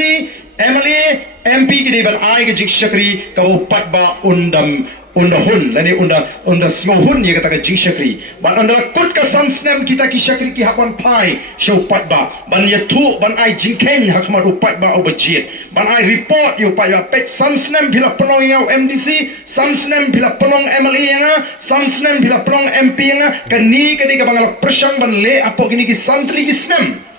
MLA, MP ki deban ai ki jing syakri kau pat ba undahun lani unda smohun ya kata ka jing syakri ban anda kut ka san snem kita ki syakri ki hakwan pai show pat ba ban ya tu ban ai jing ken hakmat upat ba obajit ban ai report you pat ba pet san snem bila penong yau MDC san snem bila penong MLA nga san snem bila penong MP nga kani ka bangal persang ban le apo gini ki santli ki snem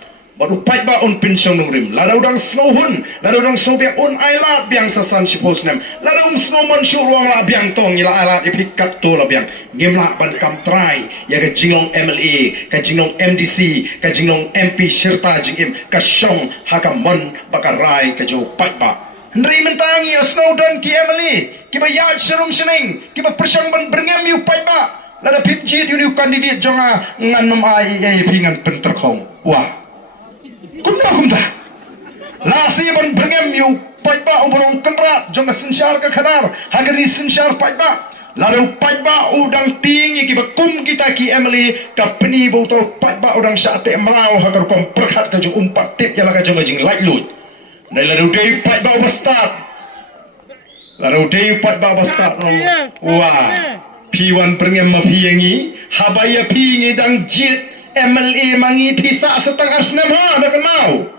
baru pai ba on pinsong nungrim lada udang snowhun lada udang sobek on ailat biang sasan sipos nem lada snowman syuruang la biang tong ila ailat ipikat to la biang ngemla ban kam try ya ka jinglong MLA ka jinglong MDC ka jinglong MP serta jingim ka syong hakamon bakarai ka jo pai ba Hendri mentangi snowdan ki MLA ki ba ya serum seneng ki ba persang ban berngam yu pai ba lada pipjit yu kandidat jonga nganom ai pingan penterkong wah kumda lasi ban berngam yu pai ba ubrong kenrat jong sensyar ka khanar hagari sensyar pai ba lalu pai ba udang tinggi ki bakum kita ki emily ka peni botol pai ba udang sate mau hagar kom perkhat ka jong umpat tit yala ka jong jing light lut nai lalu dei pai ba ubastat lalu dei pai ba ubastat wah P1 berngam ma piangi habaya pingi dang jit MLA mangi pisa setang arsnam ha na kenau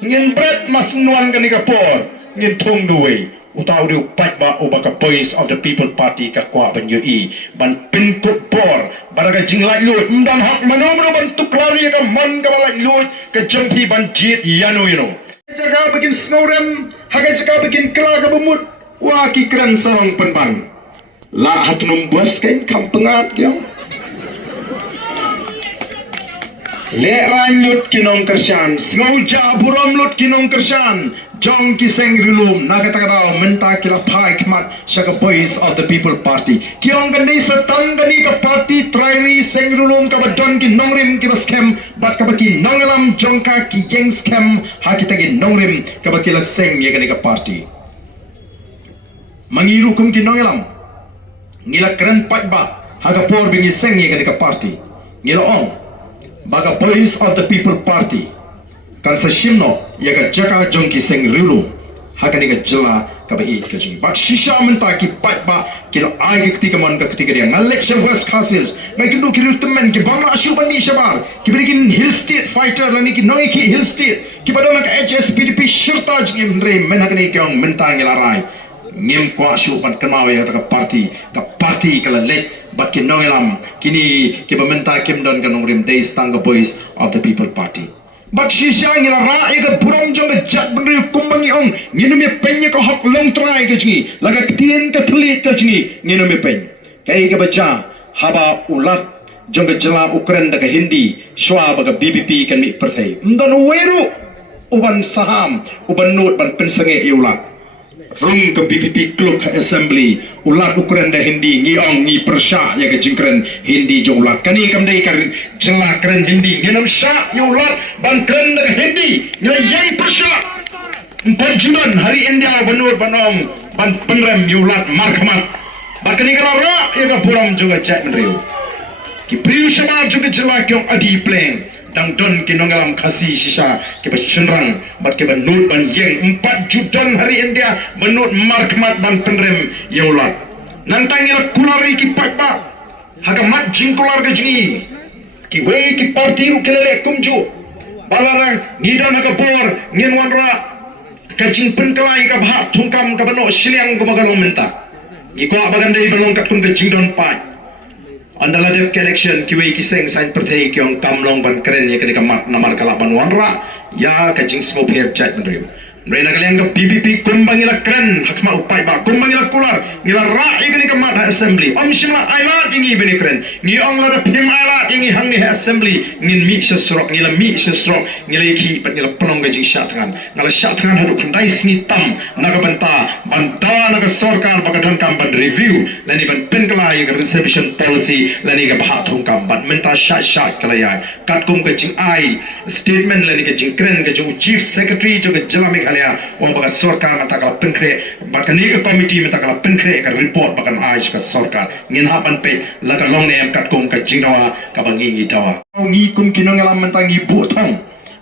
ngin bret mas nuan kan kapor ngin thong duwe utau di upat ba ubaka voice of the people party ka kwa ban UI ban pinkut por baraga jinglai lut mdam hak manono ban tuklari ka man ka balai lut ka jengpi ban jit yanu jaga bikin snowrem haga jaga bikin kela ka bumut wa ki kran sarong penban la hatunum buas kan kampengat gyau Leran lut kinong kersan, snauja buram lut kinong kersan, jong kiseng rilum, nagatakadaw, menta kila pai kemat, syaka voice of the people party. Kiong gandai setang gani ka party, trairi seng rilum kabadon ki nongrim ki baskem, bat kabaki nongelam jongka ki yeng skem, hakita ki nongrim kabakila seng ya gani ka party. Mangirukum ki nongelam, ngila keren pat ba, hagapor bingi seng ya gani ka party. Ngila ong, baga voice of the people party kan sa shimno ya ga jaka jongki seng rilu hakani ga jela ka ba it ka jing bak shisha menta ki pat ba kilo ai ki tika man ka tika dia ngalek sha west castles mai ki du ki rutmen ki bangla ashu bani shabar ki berikin hill state fighter lani ki noi ki hill state ki badona ka HSPDP shirta jing re men hakani ka menta ngilarai ngem kwa ashu pan kenau ya ka party kala let bakin nongelam kini ki pementa kim don kanong rim day stanga voice of the people party bak shisha ngira ra ega puram jong jat bendri kumbangi ong nginu me penye ko hok long try ke jingi laga tien ka thlit ke jingi nginu me pen kai ke bacha haba ulat jong jela ukren daga hindi shwa baga BBP kan mi perthai ndon weru uban saham uban nut ban pensange iulat rung ke BPP Klub Assembly ulat ukuran dah Hindi ngiong ngi persya ya ke jingkren Hindi jo ulat kani kamdai ka jela keren Hindi ngenam sya ya ulat ban keren dah Hindi ngai yang persya perjunan hari India banur banom ban penrem yulat markhamat bakani kala ya ka puram juga chat mendriu ki priu sama juga jela kyong adi pleng dang don kinongalam kasi sisa ke basunrang bat ke banut ban yeng 4 judan hari India banut markmat ban penrem yaulat nantang ila kulari ki pakba haga mat jingkular ke jingi ki wei ki parti ru kelele kumju balarang ngidan haga por ngin wanra ka jing penkelai ka bhat thungkam ka bano siliang gumagalong menta ngikwa bagandai balong kat kun ke jingdon pat andala dep election kiwei kiseng sain perthei kyong kamlong ban keren ya kenika mat namar kalaban wanra ya kajing smo pher chat mendrim rena kaliang ka PPP kumbangila keren hakma upai ba kumbangila kula Bangor nila ra igni ka mat assembly om shima ailat ingi benikren ni ong la pim ailat ingi hangni assembly nin mi sesrok nila mi sesrok nila ki pat nila penong gaji syatkan ngala syatkan hadu kandai sini tam naga banta naga sarkar bagadan kam ban review lani ban penkalai ga reception policy lani ga bahatung kam ban menta syat kalaya kat kum ka jing ai statement lani ga jing kren ga jing chief secretary to ga jala meghalaya om baga sarkar mata ka penkre bakani ka committee mata ka penkre ka report bagan ai ka sarkar ngin ha ban pe laga long ne kat kum ka jing dawa ka bangi dawa ngi kum kinong alam mentangi butong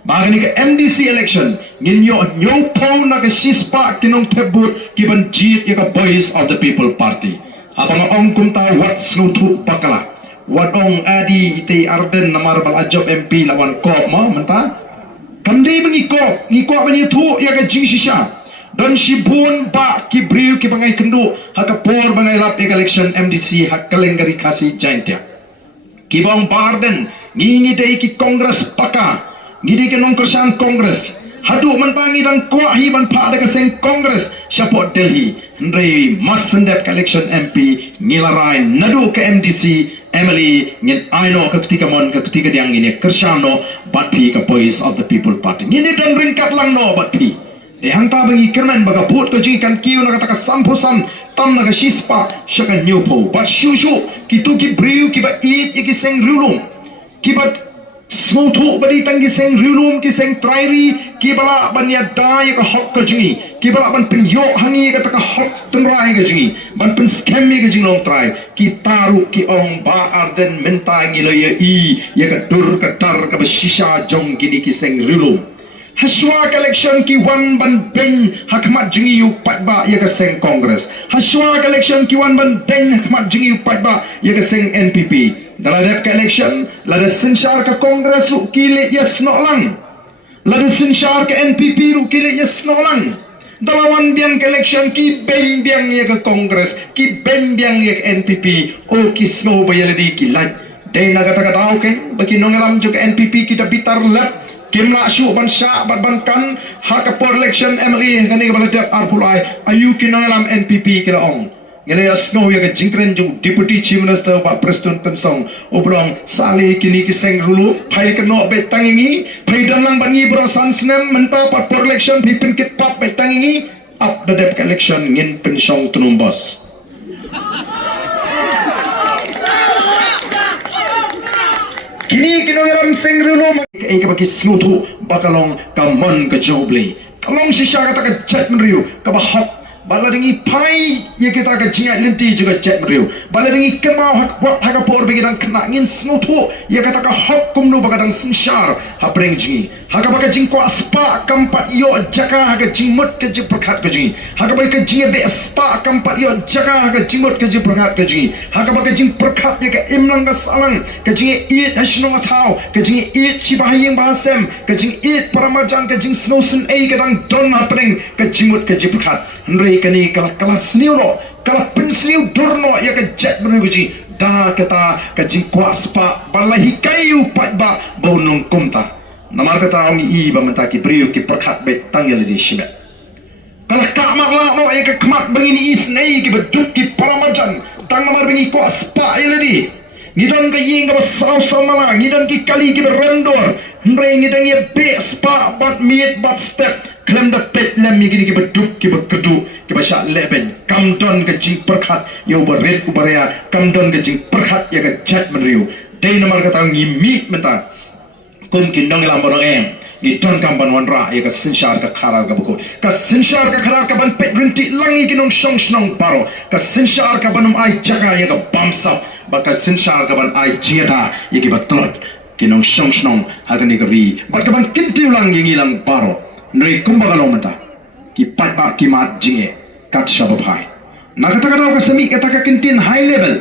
bagani ke MDC election nginyo nyo pong na ke sispa kinong tebut kiban jit ya Voice of the People Party abang ong kumta wat snutu pakala wat ong adi ite arden namar bal ajob MP lawan ko mo menta kamdi bengi ko bani tu ya ke jing shisha don shibun ba ki briu ki bangai kendu haka por bangai lap election MDC hak kalengari kasi jaintia kibang barden ngingi dei ki kongres paka ngidi ke nong kersan kongres hadu mentangi dan kuahi ban pada ke seng kongres syapot Delhi ndrei mas sendep election MP ngilarai nadu ke MDC Emily ngin aino ke ketika diang ini kersano batpi ke Voice of the People Party ngini don ringkat lang no batpi hang ta bangi kerman baga put ke jingkan kiu na kata sampusan tam na shispa syakan nyupo bat shushu kitu ki briu ki ba it ki seng rulung ki bat Smutu bari tangi seng rilum ki seng trairi ki bala ban ya dai ka hok ka jingi ki bala ban pin yo hangi ka ta hok tengrai ka jingi ban pin scam mi ka jingong trai ki taru ki ong ba arden menta ngi lo ya ya ka dur ka tar ka shisha jong ki di ki seng rilum Haswa election ki wan ban ben hakmat jingi yu pat ba ya ka seng kongres Haswa election ki wan ban ben hakmat jingi yu pat ba ya ka seng NPP dalam election lada sinsyar ke kongres lu kile yes no lang lada sinsyar ke NPP lu kile yes no lang dalawan biang ke election ki ben biang ya ke kongres ki ben biang ya ke NPP o ki snow bayaladi ki like day naga taka daw ke bagi nongalam jo ke NPP kita bitar lap kimla syu ban sya ban kan hak per election MLA kani balajak arpulai ayu kinalam NPP kira ong ngene asno ya ke jingkren jung deputy chief minister Pak Preston Tensong obrong sali kini ki seng rulu pai ke no be tangingi pai dan lang bangi berasan senem menta pat per election pipin kit pat be tangingi up the dep election ngin pensong tunumbos kini kinoram seng rulu ai ke bagi slutu bakalong kamon ke joble kalong shisha kata ke chat meriu ka bahak balaringi pai ya kita ke jingat lenti juga chat meriu balaringi kemau hak buat hak por bagi dan kena ngin snutu ya kata ka hak kumnu bagadang sinshar hapreng jingi hak baka jing kwa spa kampat yo jaka hak jingmut ke ji perkat ke jingi hak baka jing be spa kampat yo jaka hak jingmut ke ji perkat ke jingi hak baka jing perkat ya ke imlang ka salang ke jingi it hasnong athau ke jingi it chibahing bahasem ke jing it paramajan ke jing snowsen ai kadang don hapreng ke jingmut ke ji perkat Henry kani kelas niuno kala pensiu durno ya ke jet menuju dah kata ke jingkwa spa balahi kayu pat ba bonong kumta namar kata ami i ba mentaki beriu ki perkat bet tanggil di shimet kala kamat la no ya ke kemat bengini isnei ki beduk ki paramajan tang namar bengi kwa spa ya ladi ngidon ke ying ka saw samala ngidon ki kali ki berendor Henry ngidon ya be spa bat miet bat step klem da pet lem mi ki beduk ki bekedu ki basya leben kamdon ke jing perkat yo berit ubaraya kamdon ke jing perkat ya ke chat menriu dei nomor kata ngi mi menta kum kindong lam borong em ni ton kam ban wanra ya ka sinshar ka kharar ka buku ka sinshar ka kharar ka ban pet rinti langi kinong shong snong paro ka sinshar ka banum ai jaga ya ka bamsa baka sinshar ka ban ai jiata ya ki batlot kinong shong snong hagani ka ri baka ban kintiu lang ngilang paro noi kumbaga lo mata ki pat ba ki mat jinge kat shababai nakata ka semi kata ka kintin high level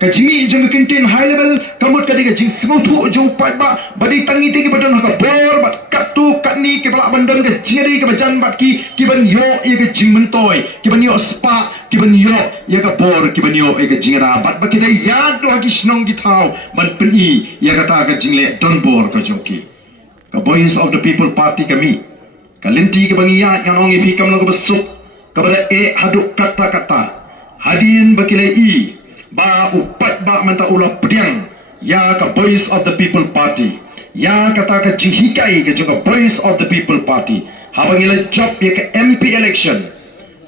ka jimi jeng kintin high level kamut ka diga jing smutu jo pat ba badi tangi tegi badan ka bor bat katu katni ke bala bandan ka jingeri ke bajan bat ki ban yo ye ke jing mentoy ki ban yo spa ki ban yo ye ka bor ki ban yo ye ke jingera bat ba kita yad do ki snong ki thau ban peni ye kata ka jingle don bor ka joki ka Voice of the People Party kami kalinti ke bangiya yang ongi fikam lagu besuk kepada haduk kata-kata adin bakilai I ba upat ba manta ula pediang ya ka Voice of the People Party ya kata ka jinghikai ke juga Voice of the People Party habangila job ya ka MP election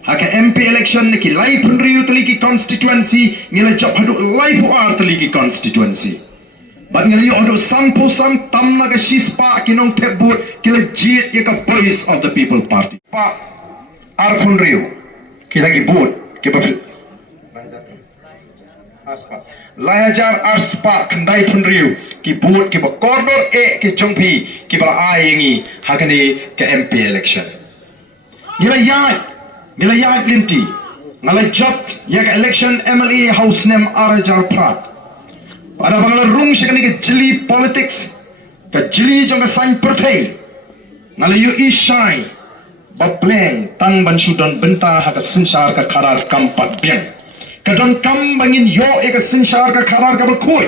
haka MP election ni ki lai punriu teliki constituency ngila job hadu lai puar teliki constituency but ngila yo hadu sampo sam tamna ka shispa kinong tebut kila jit ya ka Voice of the People Party pa ar punriu kita ki bot ki pa layajar arspa kendai punriu ki bot ki ba korbor ki jongpi ki ba ayengi hakani ke MP election ngila yai linti ngala job ya ke election MLA house nem arajar prat pada bangala rung sekali ke jeli politics ke jeli jong ke sain pertai ngala yu ishai bapleng tang ban sudan benta ha ke sensar ka karar kampat biang kadon kam bangin yo e ke sensar ka karar ka bakoi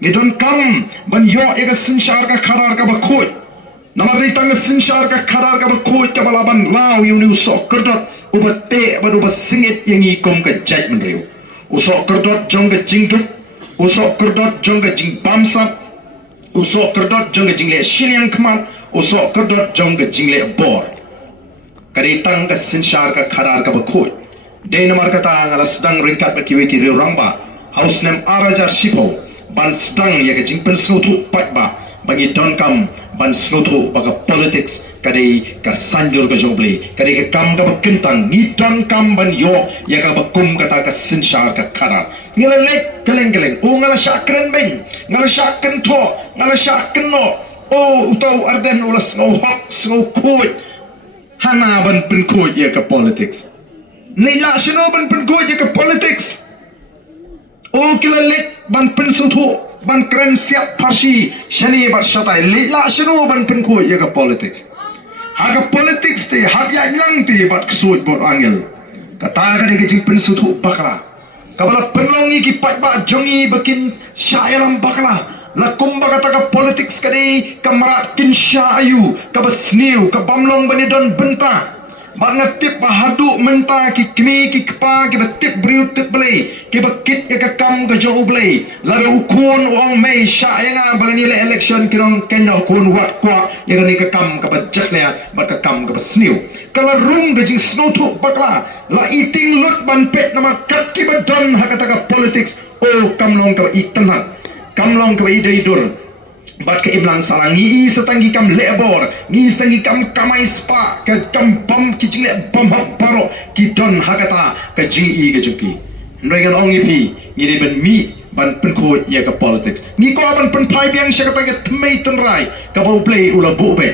ngidon kam ban yo e ke sensar ka karar ka bakoi Namari tang sensar ka karar ka bakoi ka balaban lau yu ni usok kerdot ubate badu basingit yang ikom ka jait menriu usok kerdot jong ka jingduk usok kerdot jong ka jing bamsat usok kerdot jong ka jingle shinyang kman usok kerdot jong ka jingle bor kari tang ka sensar ka karar ka bakoi de namar kata ngala sedang ringkat bakiwe ki riu rangba house nem arajar sipo ban sedang ya ka jing penslutu patba bagi don kam ban slutu baga politics kadai ka sanjur ka joble kadai ka kam ka kentang ni don kam ban yo ya ka bakum kata ka sensar ka kara ngala lek keleng ngala syakren ben ngala syakren to ngala syakren no utau arden ulas ngau hok ngau kuit hana ban pen kuit ya ka politics nila sino ban pen kuit ya ka politics kila lek ban pen sutu ban keren siap parsi shani bat shatai lila sino ban pen kuit ya ka politics haga politics te hak ya nyang te bat ksut bot angel kata ka de ke pen sutu bakra kabala penlongi ki pat ba jongi bakin syairam bakla la kumba kata ka politics kade kamarat kin syayu ka basniu ka bamlong bani don benta bat ngatip bahadu menta ki kmi ki kpa ki batip briut tip blai ki bakit ka kam ka jo blai la ukun ong mei syayanga balani le election kirong kenya ukun wat kwa yang ni ka kam ka bajak ne bat ka kam ka basniu kala rum ga jing snow tu bakla la eating lut ban pet nama kat ki badon hakata ka politics kamlong ka itenhan kamlong ka idaidur bat ke iblang salangi setangi kam lebor ni setangi kam kamai spa ke kam bam kicing le bam hak baro ki don hakata ka ji ke juki nregan ong ipi ni de ben mi ban pen ko ya ka politics ni ko ban pen pai biang syakata ke tmei tenrai ka bau play ula bu be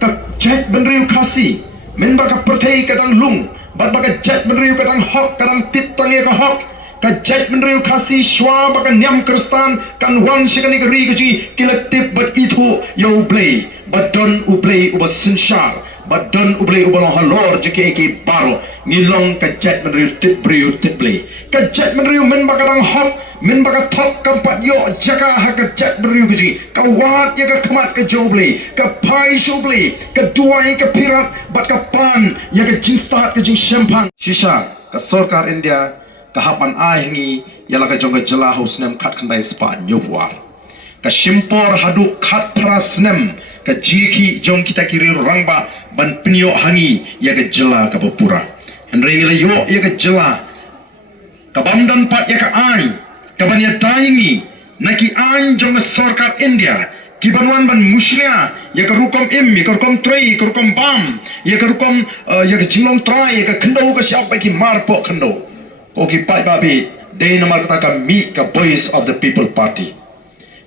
ka jet ben riu kasi men ba ka pertai kadang lung bat ba ka jet ben riu kadang hok kadang tit tangi ka hok ka jait menriu kasi shwa baka nyam kristan kan wan shikani ka rigaji kila tip bat itu yo play but don u play u sensar but don u play u halor jike eki baro ngilong ka jait menriu tip play ka jait menriu men baka dang hot men baka top kampat yo jaka ha ka jait menriu gaji ka wat ya ka khamat ka jo play ka pai show play ka duai ka pirat bat ka pan ya ka jinstat ka jing champagne shisha ka sarkar India kahapan ahingi yala ka jonga jela house nem khat khandai spa nyuwar ka shimpor hadu khat paras nem ka jiki jong kita kiri rangba ban pinyo hangi ya ka jela ka bapura henry ngila yo ya ka jela ka bamdan pat ya ka ai ka ban ya taingi naki an jonga sarkar India kibanwan ban muslia ya ka rukom im ya ka rukom trei ka rukom bam ya ka rukom ya ka jinglong trai ya ka khndo ka siap ba ki mar po khndo Oki pai babi day namar kata ka meet ka Voice of the People Party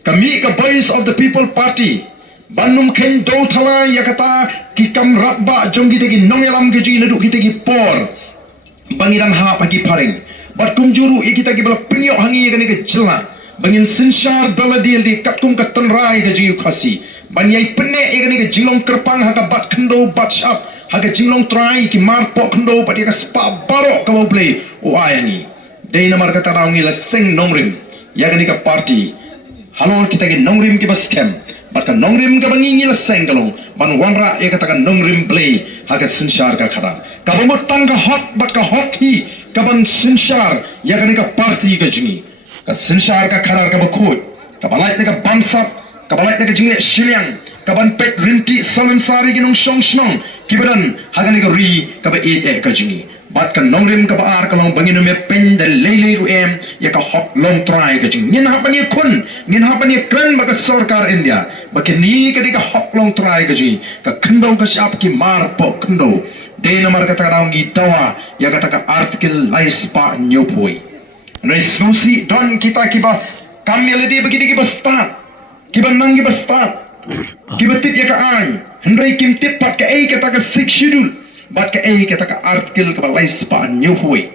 ka meet ka Voice of the People Party banum ken do thala ya kata ki kam ratba jonggi tegi nongelam ke ji nadu kita ki por bangiram ha pagi paring bat kumjuru ikita ki bala pinyo hangi ka ni ke jela bangin sensar dala deal di kaptum ka tanrai ka ji khasi banyai penne ikani ke jinglong kerpang ha ka bat khndo bat shap haga jinglong try ki mar po khndo pati ka spa baro ka boble o ayani dei namar kata raungi la sing nongrim ya gani ka party halor kita ki nongrim ki bas scam Bahkan nongrim ka bangingi la senggalong ban wanra ya katakan nongrim blay haga sinshar ka khara ka bamutang ka hok bat ka hok hi ka ban sinshar ya ka party ka jingi ka sinshar ka khara ka bakut ka balai ka bamsap ka balai ka jingi shiliang ka ban pet rinti salensari ki nong shong snong kibadan haga ka ri ka ba ka jingi bat kan nongrim ka baar ka long banginu me pen da lele ru em ya ka hok long try ka jing ngin hapan ye kun ngin hapan ye kran ba ka sarkar India ba ke ni ka di ka hok long try ka jing ka khndo ka sap ki mar po khndo de namar ka ta raung gi tawa ya ka ta ka article lais pa nyopoi noi susi don kita ki ba kamel di begini ki ba start ki ba nang ki ba start ki ba tit ya ka ai hendrai kim tit pat ka ei ka ta ka six schedule bat ka ei kata ka artikel ka balai spaan new hui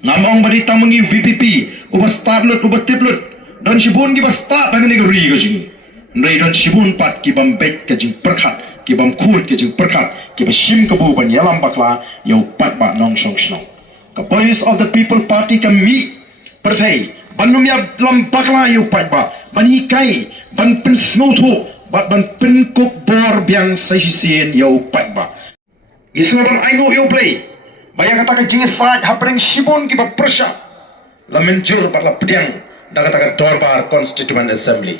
ngamong berita mengi VPP uba start lut uba tip lut don shibun ki ba start dengan ni ri ga jing ndai don shibun pat ki bam bet ka jing perkhat ki bam khut ki jing perkhat ki ba shim ka bu ban yalam bakla yo pat ba nong shong snong ka voice of the people party ka mi perthai banum ya lam bakla yo pat ba bani kai ban pen snow tho bat ban pen kok bor biang sahisian yo pat ba Isnodon aino yo play. Baya kata ka jinge saat hapring shibon ki ba pressure. La menjur ba la pdiang da kata ka Dorbar Constituent Assembly.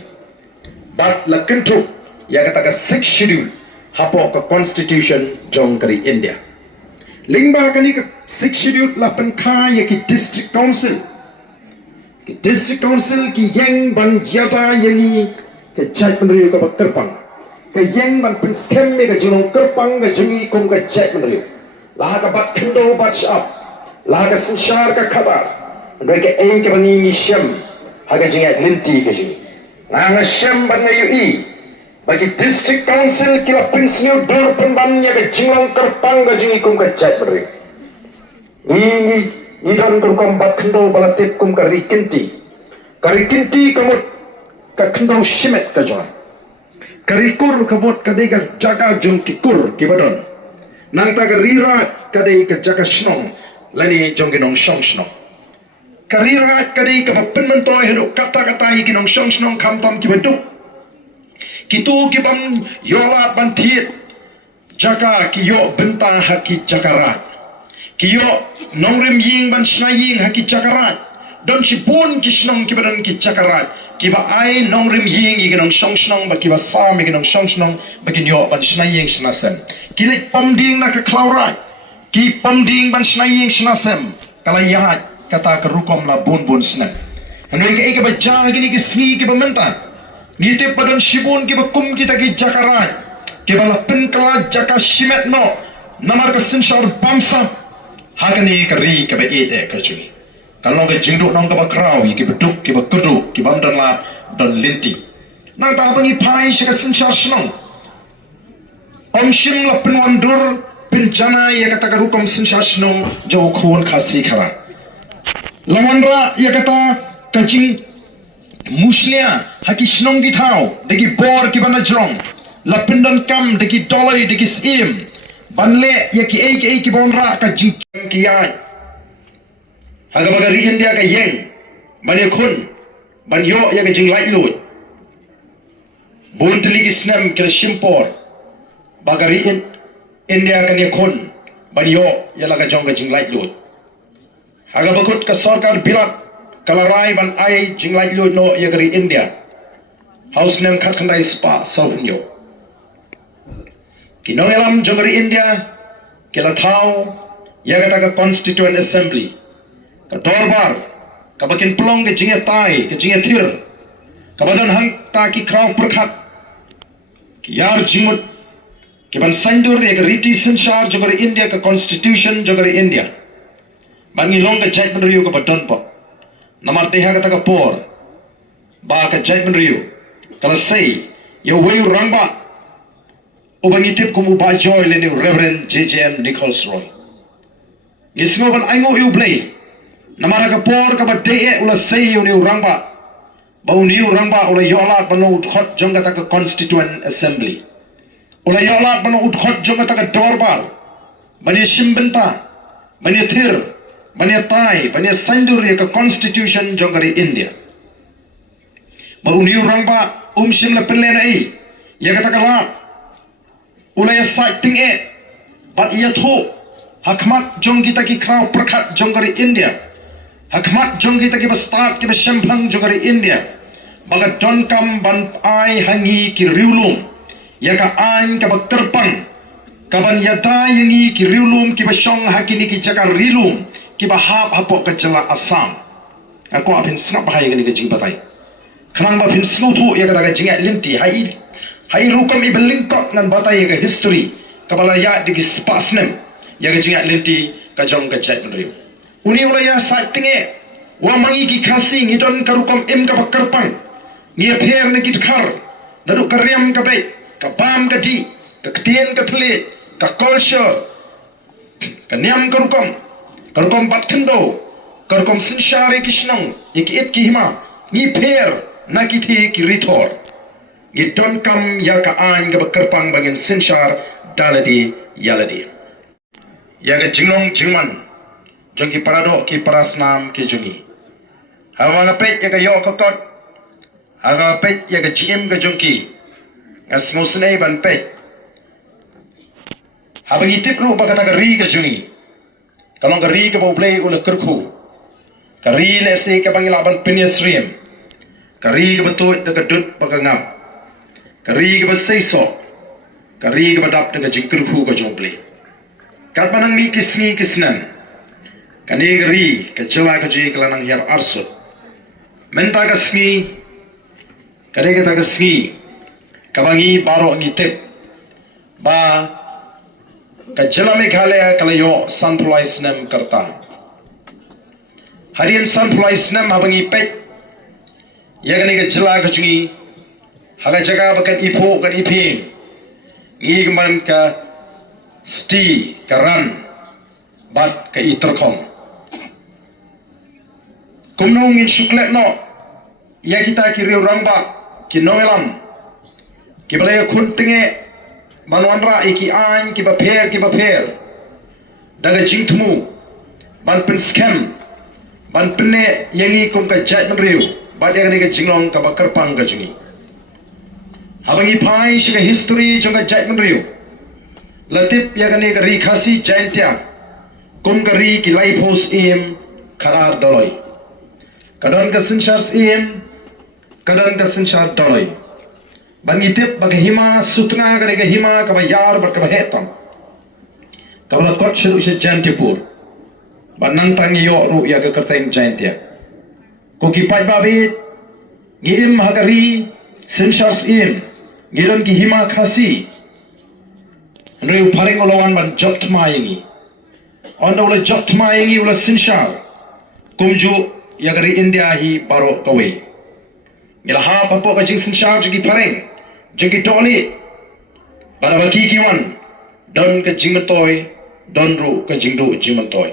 But la kentu ya kata ka sixth schedule hapo ka constitution jong kari India. Lingba kani ka sixth schedule la pen kha ya ki district council. Ki district council ki yang ban yata yangi ke jai pendiri ka ba terpang. Ka yang ban pen scam me ka jinong kerpang ka jungi kom ka jai menri lah ka bat khendo bat shap lah ka sinshar ka khabar ndoi ka ei ka bani ni sham ha ka jinga linti ka jingi na nga sham ban nga ui bagi district council kila pen sniu dor pen ban nya ka jinong kerpang ka jungi kom ka jai menri ni don kom bat khendo balatip kom ka rikinti kamut ka khendo shimet ka jong Karikur kabut kadai ka jaga jung kikur kibadon. Nang ta karira kadai ka jaga snong lani jong kinong shong snong. Karira kadai ka penmentoy hero kata-kata hi kinong shong snong kamtam kibaduk. Kitu kibam yola bantiet jaga kiyo benta haki jakara. Kiyo nongrim ying ban snaying haki jakara. Don sipun kisnong kibadan ki jakara. Kiba ai nongrim ying iginong shong snong ba kiba sam iginong shong snong ba kinyo ban snaying snasem kilik pamding na ka klaurai ki pamding ban snaying snasem kala yahat kata ka rukom la bun snan anoi ka ba ja gini ki sni ki ba menta ngite padon shibun ki ba kum kita ki jakarai kiba la pen kala jaka shimet no namar ka sinshar bamsa hagani ka ri ka ba ede ka juni kalau ke jinduk nong ke bakrau, ki beduk, ki bekuduk, ki bam dan la dan linti. Nang tak bangi pai syaka sensyar senong. Om shim la penwandur penjana ya kata karukom sensyar senong jauh kuon kasih kara. Lawanra ya kata kajing muslia haki senong ki tau, deki bor ki bana jrong, la pendan kam deki dolai deki sim, banle ya ki ki bonra kajing ki yai. Haga bagari India ka yeng bani khun ban yo ya ka jing lai lut bun tili islam ka shimpor bagari India ka ni khun ban yo ya la ka jong ka jing lai lut haga bakut ka sarkar birat kalarai ban ai jing lai lut no ya gari India house nem khat khandai spa south yo kinong elam jong gari India kila thau ya ka constituent assembly ka Dorbar ka bakin plong ke jinge tai ke jinge thir ka badan hang ta ki kraw perkhat ki yar jimut ki ban sandur ek riti sanshar jogar India ka constitution jogar India bangi long ka jai riu ka badan po namar deha ka ta por ba ka jai riu kala sei yo weu rangba ubangi tip kumu ba joy le ni Reverend JJM Nichols Roy gisngogan aingo you play namara ka por ka bade ula sei uni urangba ba uni urangba ula yola banu khot jonga ta ka constituent assembly ula yola banu khot jonga ta ka Dorbar bani shimbenta bani thir bani tai bani sandur ka constitution jonga ri India ba uni urangba sim la pelen ai ya kata kala ulaya sighting but ya tho hakmat jong kita ki kraw prakhat jong gari India hakmat jong kita ki start ki shambang jong gari India baga don kam ban ai hangi ki riulum ya ka an ka terpang kaban yata yangi ki riulum ki shong hakini ki chaka rilum ki hap hapok ka jala asam aku apin snap bahaya gani ka jing batai khanang ba phin snow thu ya ka daga jinga linti hai rukam i belingkok ngan batai ka history kabala ya di spasnem ya ka jinga linti ka jong ka chat nriu uni ulaya saitinge wa mangi ki khasi ngidon ka rukam im ka bakarpang ngia pher ne ki khar daru karyam ka be ka bam ka di ka ktien ka thle ka culture ka niam ka rukam bat khendo ka rukam sinshari kishnong ik et ki hima ni pher na ki thi ki rithor gi don kam ya ka an ga bakarpang bagin sinshar daladi yaladi ya ga jinglong jingman jongi parado ki parasnam ki jungi hawa nga pet ya ga yo ka kot hawa pet ya ga gm ga jongi as ngusnei ban pet habangi tipru ba kata ga ri ga jungi kalong ga ri ga boble ula kerku ka ri le se ka bangila ban pinisriem ka ri ga batut da ga dut ba ga ngap ka ri ga basaiso ka ri ga badap da ga jingkerku ga jongle kat banang mi kisni kisnan kanigri ke jela ke ji kelanang hiar arsut menta ke sni kade kita ke sni kabangi baro ngitip ba ke jela meghalaya kalayo sunrise nem karta harian sunrise nem habangi pet ya kane ke jela ke jungi haga jaga bakat ipo kan iping ngigman ka sti karan bat ka iterkom kumnung in shuklet no ya kita ki riu rangba ki noelam ki balaya khuntinge manwanra iki an ki ba pher daga jingthmu ban pen scam ban penne yangi kum ka jat riu ba dia ka jinglong ka ba karpang ka jungi habangi phai shi ka history jonga jat riu latip ya ka ri khasi jaintia kum ka ri ki life house im kharar doloi kadang ka sinshar im kadang ka sinshar doloi bangitip bag hima sutna ka ga hima ka ba yar ba ka ba hetam ka ba kot shuru she jantipur banang tang yo ru ya ka kartain jaintia ko ki pai ba be ngim hagari sinshar im ngilon ki hima khasi riu paring olowan ban jot mayengi onda ula jot mayengi ula sinshar kumju yagari India hi baro kawe ngila ha papo ka jing sinshar jugi paring jugi toli bana baki kiwan don ka jingmatoy don ru ka jingdu jingmatoy